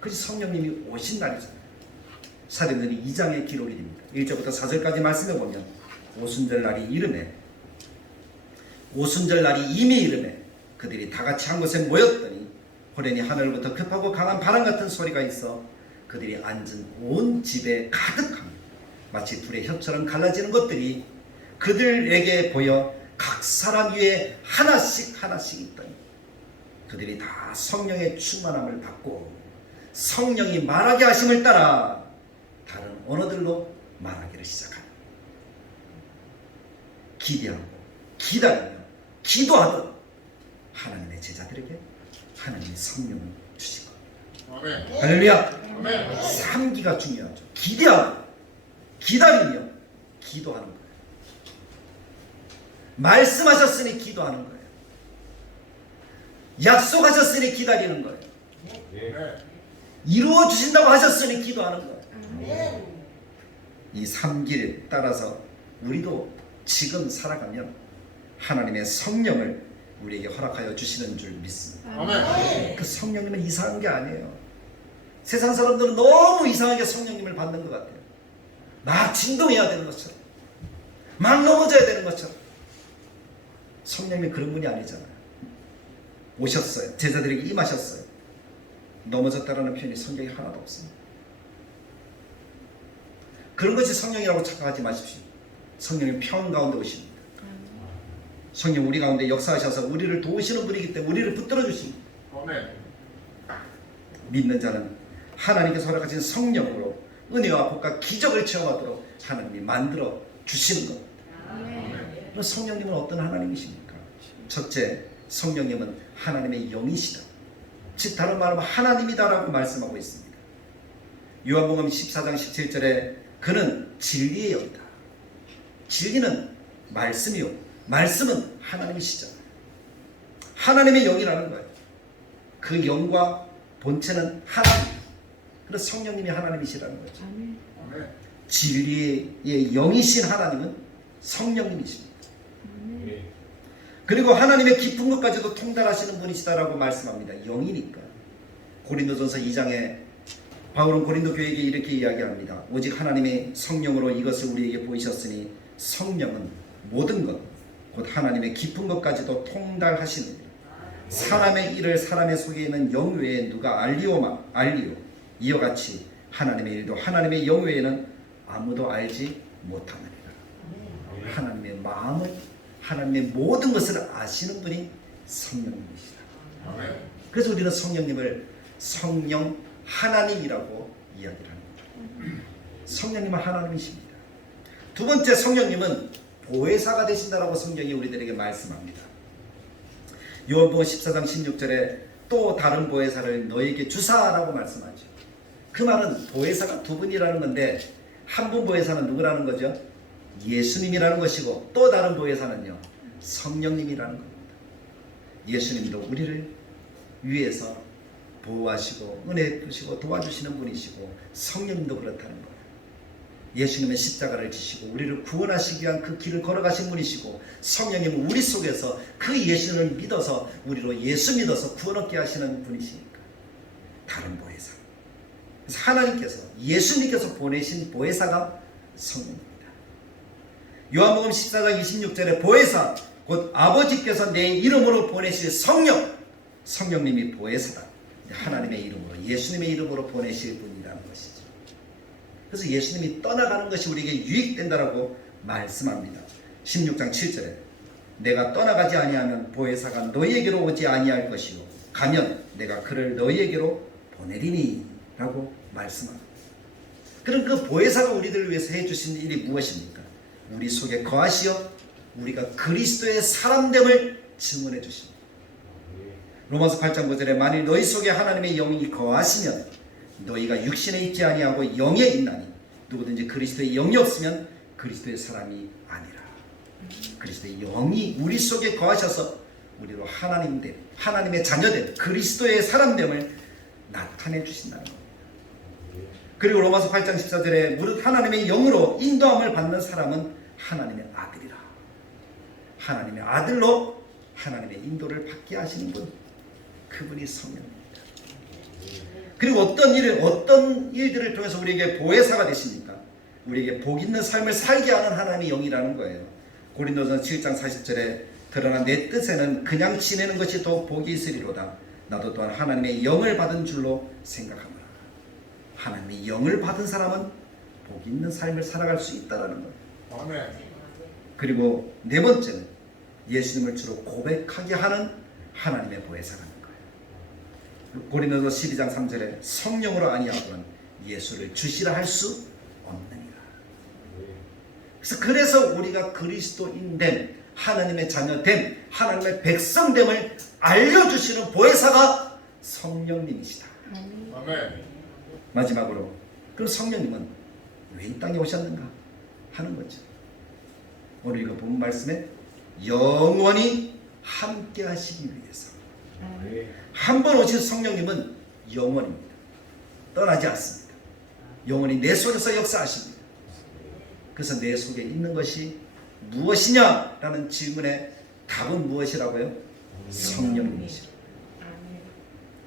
그것이 성령님이 오신 날이잖아요. 사도행전 2장의 기록이 됩니다. 1절부터 4절까지 말씀해 보면 오순절 날이 이미 이름에 그들이 다 같이 한 곳에 모였더니 호련히 하늘부터 급하고 강한 바람 같은 소리가 있어 그들이 앉은 온 집에 가득합니다. 마치 불의 혀처럼 갈라지는 것들이 그들에게 보여 각 사람 위에 하나씩 있더니 그들이 다 성령의 충만함을 받고 성령이 말하게 하심을 따라 다른 언어들로 말하기를 시작합니다. 기대하고 기다리며 기도하던 하나님의 제자들에게 하나님의 성령을 주신 겁니다. 할렐루야. 3기가 중요하죠. 기대하고 기다리며 기도하는 거예요. 말씀하셨으니 기도하는 거예요. 약속하셨으니 기다리는 거예요. 이루어 주신다고 하셨으니 기도하는 거예요. 이 3기를 따라서 우리도 지금 살아가면 하나님의 성령을 우리에게 허락하여 주시는 줄 믿습니다. 그 성령님은 이상한 게 아니에요. 세상 사람들은 너무 이상하게 성령님을 받는 것 같아요. 막 진동해야 되는 것처럼, 막 넘어져야 되는 것처럼. 성령님이 그런 분이 아니잖아요. 오셨어요. 제자들에게 임하셨어요. 넘어졌다라는 표현이 성경에 하나도 없습니다. 그런 것이 성령이라고 착각하지 마십시오. 성령이 평온 가운데 오십니다. 성령 우리 가운데 역사하셔서 우리를 도우시는 분이기 때문에 우리를 붙들어 주십니다. 믿는 자는 하나님께서 허락하신 성령으로 은혜와 복과 기적을 체험하도록 하나님이 만들어 주시는 겁니다. 그럼 성령님은 어떤 하나님이십니까? 첫째, 성령님은 하나님의 영이시다. 즉 다른 말로 하나님이다라고 말씀하고 있습니다. 요한복음 14장 17절에 그는 진리의 영이다. 진리는 말씀이요 말씀은 하나님이시잖아요. 하나님의 영이라는 거예요. 그 영과 본체는 하나님. 그래서 성령님이 하나님이시라는 거죠. 진리의 영이신 하나님은 성령님이십니다. 그리고 하나님의 깊은 것까지도 통달하시는 분이시다라고 말씀합니다. 영이니까. 고린도전서 2장에 바울은 고린도 교회에게 이렇게 이야기합니다. 오직 하나님의 성령으로 이것을 우리에게 보이셨으니 성령은 모든 것, 곧 하나님의 깊은 것까지도 통달하시느니라. 사람의 일을 사람의 속에 있는 영 외에 누가 알리오. 이와 같이 하나님의 일도 하나님의 영 외에는 아무도 알지 못하느니라. 하나님의 마음을, 하나님의 모든 것을 아시는 분이 성령님이시다. 그래서 우리는 성령님을 성령 하나님이라고 이야기를 합니다. 성령님은 하나님이십니다. 두 번째, 성령님은 보혜사가 되신다라고 성경이 우리들에게 말씀합니다. 요한복음 14장 16절에 또 다른 보혜사를 너에게 주사라고 말씀하죠. 그 말은 보혜사가 두 분이라는 건데, 한 분 보혜사는 누구라는 거죠? 예수님이라는 것이고, 또 다른 보혜사는요, 성령님이라는 겁니다. 예수님도 우리를 위해서 보호하시고 은혜 주시고 도와주시는 분이시고, 성령님도 그렇다는 거예요. 예수님의 십자가를 지시고 우리를 구원하시기 위한 그 길을 걸어가신 분이시고, 성령님은 우리 속에서 그 예수님을 믿어서 우리로 예수 믿어서 구원 얻게 하시는 분이시니까 다른 보혜사. 그래서 하나님께서, 예수님께서 보내신 보혜사가 성령입니다. 요한복음 14장 26절에 보혜사 곧 아버지께서 내 이름으로 보내실 성령님이 보혜사다. 하나님의 이름으로, 예수님의 이름으로 보내실 분이라는 것이죠. 그래서 예수님이 떠나가는 것이 우리에게 유익된다라고 말씀합니다. 16장 7절에 내가 떠나가지 아니하면 보혜사가 너희에게로 오지 아니할 것이요 가면 내가 그를 너희에게로 보내리니 라고 말씀합니다. 그럼 그 보혜사가 우리들을 위해서 해주신 일이 무엇입니까? 우리 속에 거하시어 우리가 그리스도의 사람됨을 증언해 주십니다. 로마서 8장 9절에 만일 너희 속에 하나님의 영이 거하시면 너희가 육신에 있지 아니하고 영에 있나니 누구든지 그리스도의 영이 없으면 그리스도의 사람이 아니라. 그리스도의 영이 우리 속에 거하셔서 우리로 하나님의 자녀된 그리스도의 사람됨을 나타내 주신다는 겁니다. 그리고 로마서 8장 14절에 무릇 하나님의 영으로 인도함을 받는 사람은 하나님의 아들이라. 하나님의 아들로 하나님의 인도를 받게 하시는 분, 그분이 성령입니다. 그리고 어떤 일들을 통해서 우리에게 보혜사가 되십니까? 우리에게 복 있는 삶을 살게 하는 하나님의 영이라는 거예요. 고린도전서 7장 40절에 그러나 내 뜻에는 그냥 지내는 것이 더 복이 있으리로다. 나도 또한 하나님의 영을 받은 줄로 생각합니다. 하나님의 영을 받은 사람은 복 있는 삶을 살아갈 수 있다는 거예요. 아멘. 그리고 네 번째는 예수님을 주로 고백하게 하는 하나님의 보혜사라는 거예요. 고린도서 12장 3절에 성령으로 아니하고는 예수를 주시라 할 수 없느니라. 그래서 우리가 그리스도인됨, 하나님의 자녀됨, 하나님의 백성됨을 알려주시는 보혜사가 성령님이시다. 아멘. 마지막으로 그럼 성령님은 왜 이 땅에 오셨는가 하는 거죠. 오늘 이거 본 말씀에 영원히 함께 하시기 위해서. 한 번 오신 성령님은 영원입니다. 떠나지 않습니다. 영원히 내 속에서 역사하십니다. 그래서 내 속에 있는 것이 무엇이냐라는 질문에 답은 무엇이라고요? 성령님이십니다.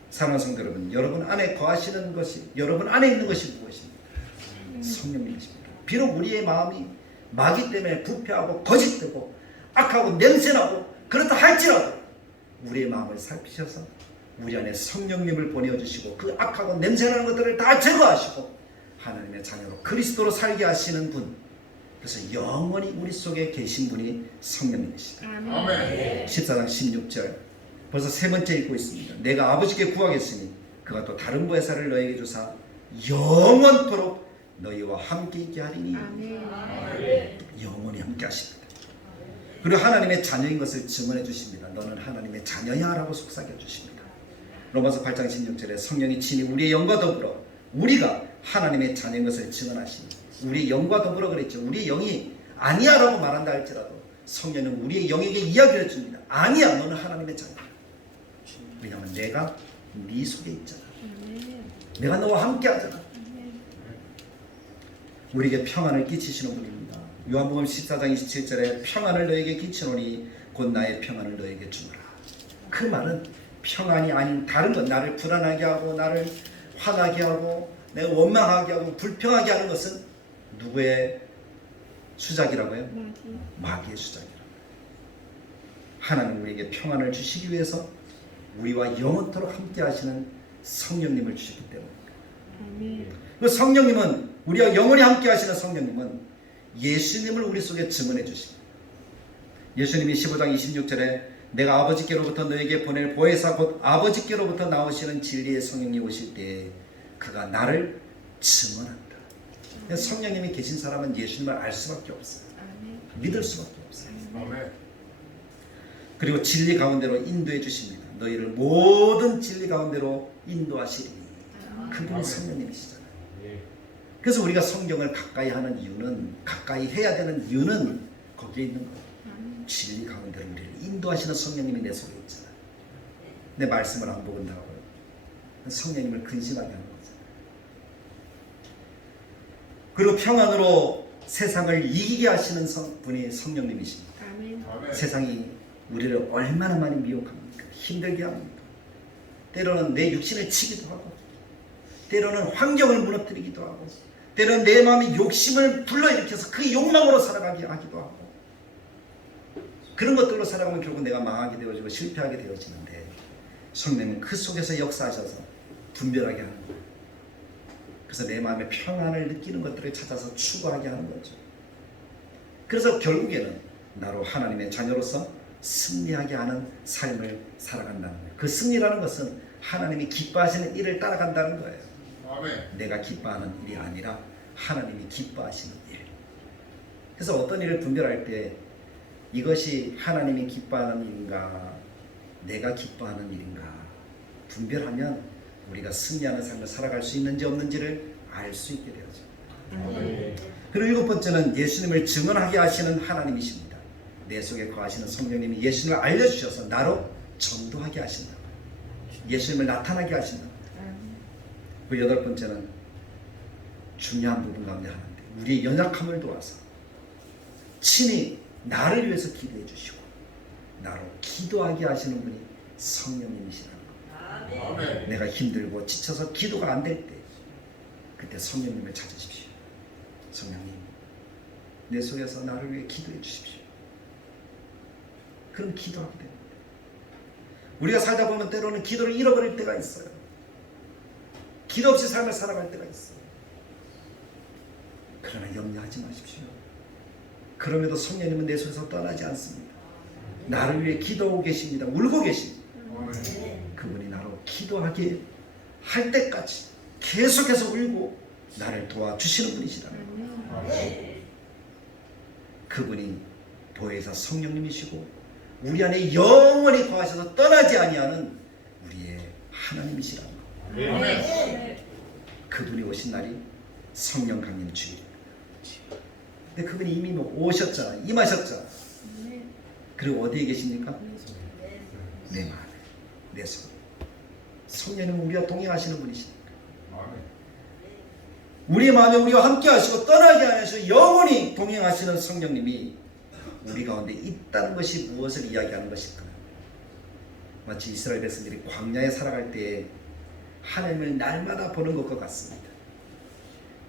사랑하는 성도 여러분, 여러분 안에 거하시는 것이, 여러분 안에 있는 것이 무엇입니까? 성령님이십니다. 비록 우리의 마음이 마귀 때문에 부패하고 거짓되고 악하고 냄새나고 그렇다 할지라도 우리의 마음을 살피셔서 우리 안에 성령님을 보내주시고 그 악하고 냄새나는 것들을 다 제거하시고 하나님의 자녀로 그리스도로 살게 하시는 분, 그래서 영원히 우리 속에 계신 분이 성령님이시다. 아멘. 14장 16절 벌써 세 번째 읽고 있습니다. 내가 아버지께 구하겠으니 그가 또 다른 보혜사를 너에게 주사 영원토록 너희와 함께 있게 하리니. 영원히 함께 하십니다. 그리고 하나님의 자녀인 것을 증언해 주십니다. 너는 하나님의 자녀야 라고 속삭여 주십니다. 로마서 8장 16절에 성령이 친히 우리의 영과 더불어 우리가 하나님의 자녀인 것을 증언하시니, 우리의 영과 더불어 그랬죠. 우리의 영이 아니야 라고 말한다 할지라도 성령은 우리의 영에게 이야기를 해줍니다. 아니야, 너는 하나님의 자녀야. 왜냐하면 내가 네 속에 있잖아. 내가 너와 함께 하잖아. 우리에게 평안을 끼치시는 분입니다. 요한복음 14장 27절에 평안을 너에게 끼치노니 곧 나의 평안을 너에게 주노라. 그 말은 평안이 아닌 다른 것, 나를 불안하게 하고 나를 화나게 하고 내가 원망하게 하고 불평하게 하는 것은 누구의 수작이라고요? 마귀의 수작이라고요. 하나님 우리에게 평안을 주시기 위해서 우리와 영원토록 함께 하시는 성령님을 주셨기 때문입니다. 그 성령님은, 우리와 영원히 함께 하시는 성령님은 예수님을 우리 속에 증언해 주십니다. 예수님이 15장 26절에 내가 아버지께로부터 너에게 보낼 보혜사 곧 아버지께로부터 나오시는 진리의 성령이 오실 때에 그가 나를 증언한다. 성령님이 계신 사람은 예수님을 알 수밖에 없어요. 믿을 수밖에 없어요. 아멘. 그리고 진리 가운데로 인도해 주십니다. 너희를 모든 진리 가운데로 인도하시리니. 그분이 성령님이시잖아요. 그래서 우리가 성경을 가까이 하는 이유는, 가까이 해야 되는 이유는 거기에 있는 거예요. 진리 가운데로 우리를 인도하시는 성령님이 내 속에 있잖아요. 내 말씀을 안 본다고요. 성령님을 근심하게 하는 거죠. 그리고 평안으로 세상을 이기게 하시는 분이 성령님이십니다. 아멘. 아멘. 세상이 우리를 얼마나 많이 미혹합니까? 힘들게 합니다. 때로는 내 육신을 치기도 하고, 때로는 환경을 무너뜨리기도 하고, 때로는 내 마음의 욕심을 불러일으켜서 그 욕망으로 살아가게 하기도 하고, 그런 것들로 살아가면 결국 내가 망하게 되어지고 실패하게 되어지는데, 성령님은 그 속에서 역사하셔서 분별하게 하는 거예요. 그래서 내 마음의 평안을 느끼는 것들을 찾아서 추구하게 하는 거죠. 그래서 결국에는 나로 하나님의 자녀로서 승리하게 하는 삶을 살아간다는 거예요. 그 승리라는 것은 하나님이 기뻐하시는 일을 따라간다는 거예요. 아멘. 내가 기뻐하는 일이 아니라 하나님이 기뻐하시는 일. 그래서 어떤 일을 분별할 때 이것이 하나님이 기뻐하는 일인가, 내가 기뻐하는 일인가 분별하면 우리가 승리하는 삶을 살아갈 수 있는지 없는지를 알 수 있게 되어져. 그리고 7번째는 예수님을 증언하게 하시는 하나님이십니다. 내 속에 거하시는 성령님이 예수님을 알려주셔서 나로 전도하게 하신다. 예수님을 나타나게 하신다. 그 8번째는 중요한 부분 가운데 하나인데, 우리의 연약함을 도와서 친히 나를 위해서 기도해 주시고 나로 기도하게 하시는 분이 성령님이시라는 것. 아멘. 내가 힘들고 지쳐서 기도가 안 될 때, 그때 성령님을 찾으십시오. 성령님, 내 속에서 나를 위해 기도해 주십시오. 그럼 기도하게 됩니다. 우리가 살다 보면 때로는 기도를 잃어버릴 때가 있어요. 기도 없이 삶을 살아갈 때가 있어요. 그러나 염려하지 마십시오. 그럼에도 성령님은 내 속에서 떠나지 않습니다. 나를 위해 기도하고 계십니다. 울고 계십니다. 아멘. 그분이 나로 기도하게 할 때까지 계속해서 울고 나를 도와주시는 분이시라는 거예요. 그분이 보혜사 성령님이시고 우리 안에 영원히 거하셔서 떠나지 아니하는 우리의 하나님이시라는 거예요. 아멘. 그분이 오신 날이 성령 강림 주일입니다. 근데 그분이 이미 오셨잖아요. 임하셨잖아요. 그리고 어디에 계십니까? 내 마음에, 내 속에. 성령님은 우리와 동행하시는 분이시니까. 아멘. 우리의 마음에 우리와 함께 하시고 떠나게 하시고 영원히 동행하시는 성령님이 우리 가운데 있다는 것이 무엇을 이야기하는 것일까? 마치 이스라엘 백성들이 광야에 살아갈 때에 하나님을 날마다 보는 것과 같습니다.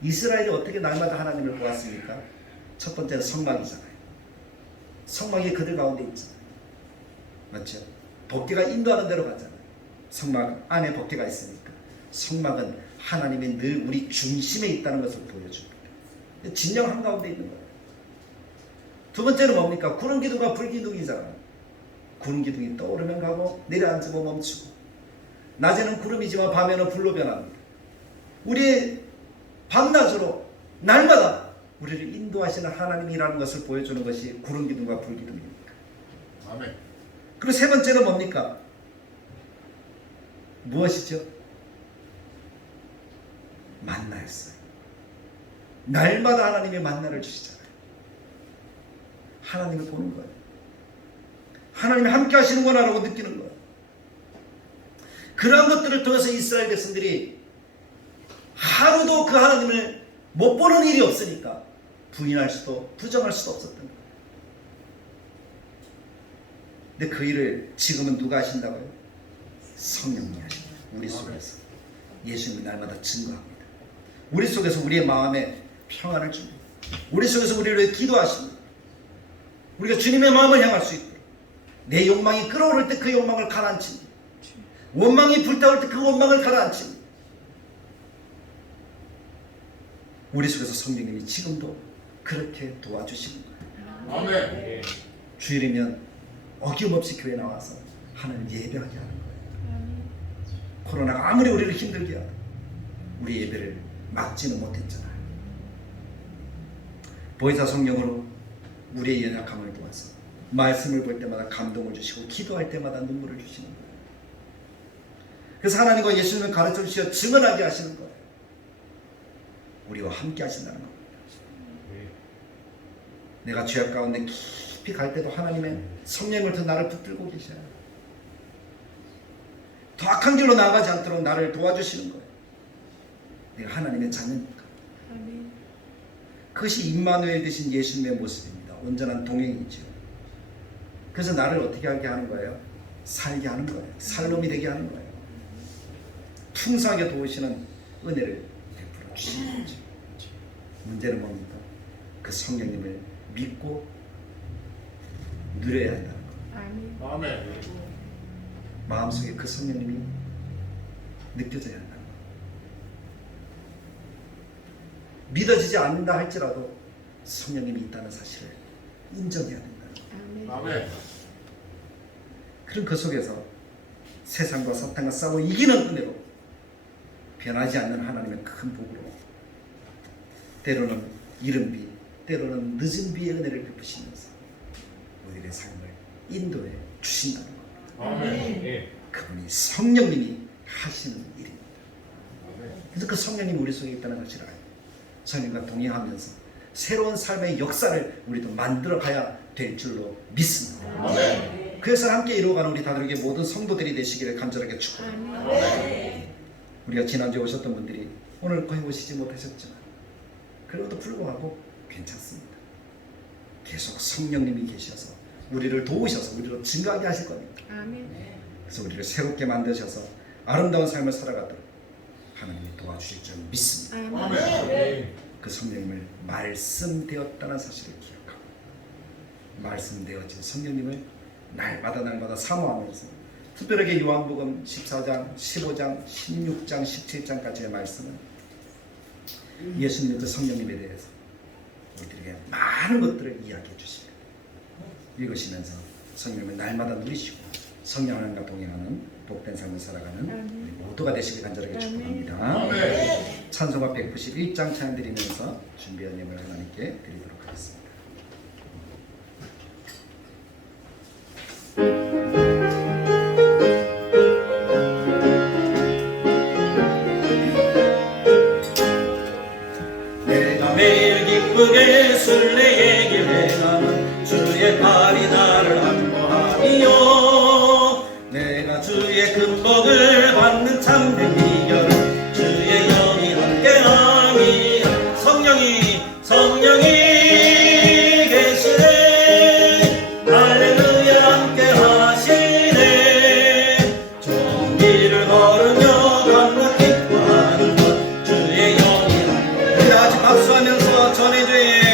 이스라엘이 어떻게 날마다 하나님을 보았습니까? 첫 번째는 성막이잖아요. 성막이 그들 가운데 있잖아요. 맞죠? 법궤가 인도하는 대로 가잖아요. 성막 안에 법궤가 있으니까. 성막은 하나님이 늘 우리 중심에 있다는 것을 보여줍니다. 진영 한가운데 있는 거예요. 두 번째는 뭡니까? 구름 기둥과 불 기둥이잖아요. 구름 기둥이 떠오르면 가고 내려앉으면 멈추고, 낮에는 구름이지만 밤에는 불로 변합니다. 우리의 밤낮으로 날마다 우리를 인도하시는 하나님이라는 것을 보여주는 것이 구름 기둥과 불 기둥입니다. 아멘. 그리고 세 번째는 뭡니까? 무엇이죠? 만나였어요. 날마다 하나님의 만나를 주시잖아요. 하나님을 보는 거예요. 하나님이 함께 하시는구나라고 느끼는 거예요. 그러한 것들을 통해서 이스라엘 백성들이 하루도 그 하나님을 못 보는 일이 없으니까 부인할 수도 부정할 수도 없었던 거예요. 근데 그 일을 지금은 누가 하신다고요? 성령님이 하십니다. 우리 속에서. 예수님이 날마다 증거합니다. 우리 속에서 우리의 마음에 평안을 줍니다. 우리 속에서 우리를 위해 기도하십니다. 우리가 주님의 마음을 향할 수 있도록, 내 욕망이 끓어오를 때 그 욕망을 가라앉힙니다. 원망이 불타올 때 그 원망을 가라앉힙니다. 우리 속에서 성령님이 지금도 그렇게 도와주시는 거예요. 아멘. 주일이면 어김없이 교회 나와서 하나님 예배하게 하는 거예요. 코로나가 아무리 우리를 힘들게 하도 우리 예배를 막지는 못했잖아요. 보혜사 성령으로 우리의 연약함을 도와서 말씀을 볼 때마다 감동을 주시고 기도할 때마다 눈물을 주시는 거예요. 그래서 하나님과 예수님을 가르쳐 주시어 증언하게 하시는 거예요. 우리와 함께 하신다는 겁니다. 내가 죄악 가운데 깊이 갈 때도 하나님의 성령을 더 나를 붙들고 계셔요. 더 악한 길로 나가지 않도록 나를 도와주시는 거예요. 내가 하나님의 자녀니까. 그것이 임마누엘 되신 예수님의 모습입니다. 온전한 동행이죠. 그래서 나를 어떻게 하게 하는 거예요? 살게 하는 거예요. 살놈이 되게 하는 거예요. 풍성하게 도우시는 은혜를 베풀어 주시는 거죠. 문제는 뭡니까? 그 성령님을 믿고 누려야 한다는 거예요. 아멘. 마음속에 그 성령님이 느껴져야 한다는 거예요. 믿어지지 않는다 할지라도 성령님이 있다는 사실을 인정해야 된다는 거예요. 아멘. 그럼 그 속에서 세상과 사탄과 싸워 이기는 은혜로 변하지 않는 하나님의 큰 복으로 때로는 이른 비, 때로는 늦은 비의 은혜를 베푸시면서 우리의 삶을 인도해 주신다는 겁니다. 아멘. 그분이 성령님이 하시는 일입니다. 그래서 그 성령님이 우리 속에 있다는 것을 알고 성령과 동행하면서 새로운 삶의 역사를 우리도 만들어 가야 될 줄로 믿습니다. 아멘. 그래서 함께 이루어가는 우리 다들에게 모든 성도들이 되시기를 간절하게 축원합니다. 우리가 지난주에 오셨던 분들이 오늘 거의 오시지 못하셨지만 그래도 불구하고 괜찮습니다. 계속 성령님이 계셔서 우리를 도우셔서 우리로 증가하게 하실 겁니다. 그래서 우리를 새롭게 만드셔서 아름다운 삶을 살아가도록 하나님이 도와주실 줄 믿습니다. 아멘. 그 성령님을 말씀되었다는 사실을 기억하고 말씀되어진 성령님을 날마다 사모하면서 특별하게 요한복음 14장, 15장, 16장, 17장까지의 말씀은 예수님의 그 성령님에 대해서 우리들에게 많은 것들을 이야기해 주십니다. 읽으시면서 성령님을 날마다 누리시고 성령 하나님과 동행하는 복된 삶을 살아가는 우리 모두가 되시길 간절하게 축복합니다. 아멘. 찬송가 191장 찬양 드리면서 준비한 예물 하나님께 드리도록 하겠습니다. 내가 매일 기쁘게 순례의 길에 가는 주의 팔이 나를 안보하며 내가 주의 큰 복을 받는 참된 비결은 주의 영이 함께하니 성령이 계시네 할렐루야 함께하시네 좋은 길을 걸으며 감락 기뻐하는 것 주의 영이 함께 우리 다 같이 박수하면서 전해주의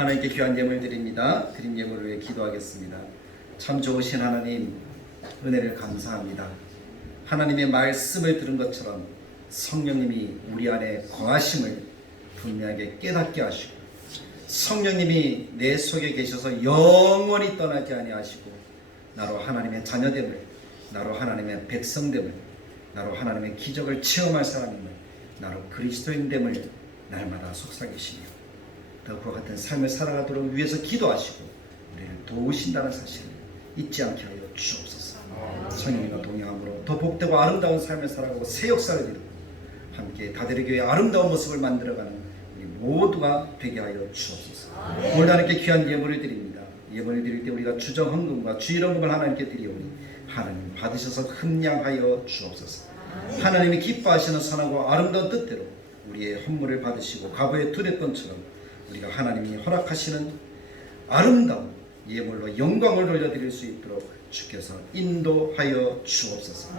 하나님께 귀한 예물 드립니다. 드린 예물을 위해 기도하겠습니다. 참 좋으신 하나님, 은혜를 감사합니다. 하나님의 말씀을 들은 것처럼 성령님이 우리 안에 거하심을 분명하게 깨닫게 하시고, 성령님이 내 속에 계셔서 영원히 떠나지 아니하시고, 나로 하나님의 자녀됨을, 나로 하나님의 백성됨을, 나로 하나님의 기적을 체험할 사람임을, 나로 그리스도인됨을 날마다 속삭이시며 더 그와 같은 삶을 살아가도록 위해서 기도하시고 우리를 도우신다는 사실을 잊지 않게 하여 주옵소서. 성령님과 동행함으로 더 복되고 아름다운 삶을 살아가고 새 역사를 이루고 함께 다대리 교회의 아름다운 모습을 만들어가는 우리 모두가 되게 하여 주옵소서. 오늘 하나님께 귀한 예물을 드립니다. 예물을 드릴 때 우리가 주정헌금과 주일헌금을 하나님께 드리오니 하나님 받으셔서 흠량하여 주옵소서. 하나님이 기뻐하시는 선하고 아름다운 뜻대로 우리의 헌물을 받으시고 과거의 두레돈처럼 우리가 하나님이 허락하시는 아름다운 예물로 영광을 돌려드릴 수 있도록 주께서 인도하여 주옵소서.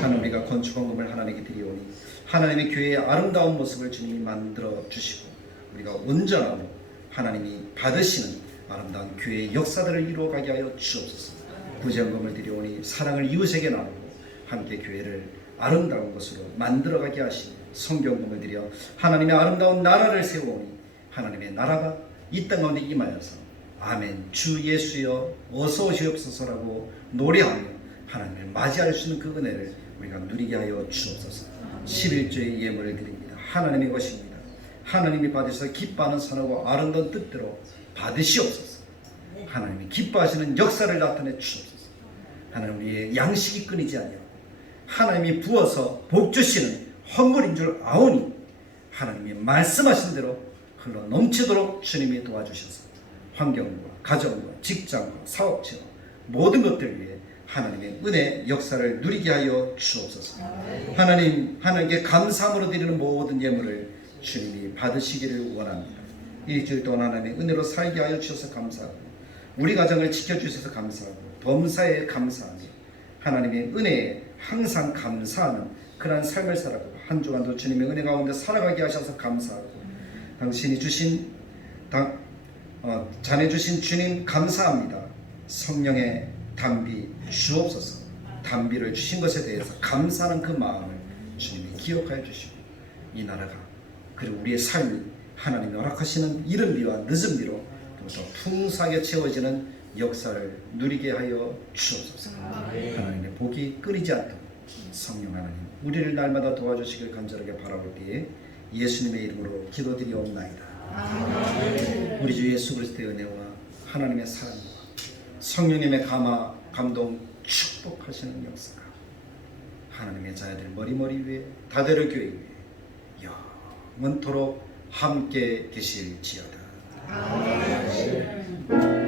하나님, 우리가 건축헌금을 하나님께 드리오니 하나님의 교회의 아름다운 모습을 주님이 만들어 주시고 우리가 온전함으로 하나님이 받으시는 아름다운 교회의 역사들을 이루어가게 하여 주옵소서. 부제헌금을 드리오니 사랑을 이웃에게 나누고 함께 교회를 아름다운 것으로 만들어가게 하시니 성경금을 드려 하나님의 아름다운 나라를 세우오니 하나님의 나라가 이 땅 가운데 임하여서 아멘 주 예수여 어서 오시옵소서라고 노래하며 하나님을 맞이할 수 있는 그 은혜를 우리가 누리게 하여 주옵소서. 11조의 예물을 드립니다. 하나님의 것입니다. 하나님이 받으셔서 기뻐하는 선하고 아름다운 뜻대로 받으시옵소서. 하나님이 기뻐하시는 역사를 나타내 주옵소서. 하나님, 우리의 양식이 끊이지 아니하고 하나님이 부어서 복 주시는 헌물인 줄 아오니 하나님이 말씀하신 대로 흘러 넘치도록 주님이 도와주셔서 환경과 가정과 직장과 사업체와 모든 것들 위해 하나님의 은혜 역사를 누리게 하여 주옵소서. 하나님께 감사함으로 드리는 모든 예물을 주님이 받으시기를 원합니다. 일주일 동안 하나님의 은혜로 살게 하여 주셔서 감사하고 우리 가정을 지켜주셔서 감사하고 범사에 감사하며 하나님의 은혜에 항상 감사하는 그러한 삶을 살아가고 한 주간도 주님의 은혜 가운데 살아가게 하셔서 감사하고 당신이 주신 자네 주신 주님 감사합니다. 성령의 담비 주옵소서. 담비를 주신 것에 대해서 감사하는 그 마음을 주님이 기억하여 주시고 이 나라가 그리고 우리의 삶이 하나님이 허락하시는 이른 비와 늦은 비로 더 풍성하게 채워지는 역사를 누리게 하여 주옵소서. 하나님의 복이 끊이지 않도록 성령 하나님 우리를 날마다 도와주시길 간절하게 바라볼 때에 예수님의 이름으로 기도드리옵나이다. 우리 주 예수 그리스도의 은혜와 하나님의 사랑과 성령님의 감동 축복하시는 역사가 하나님의 자녀들 머리머리 위에 다대로 교회 위에 영원토록 함께 계실지어다. 아멘.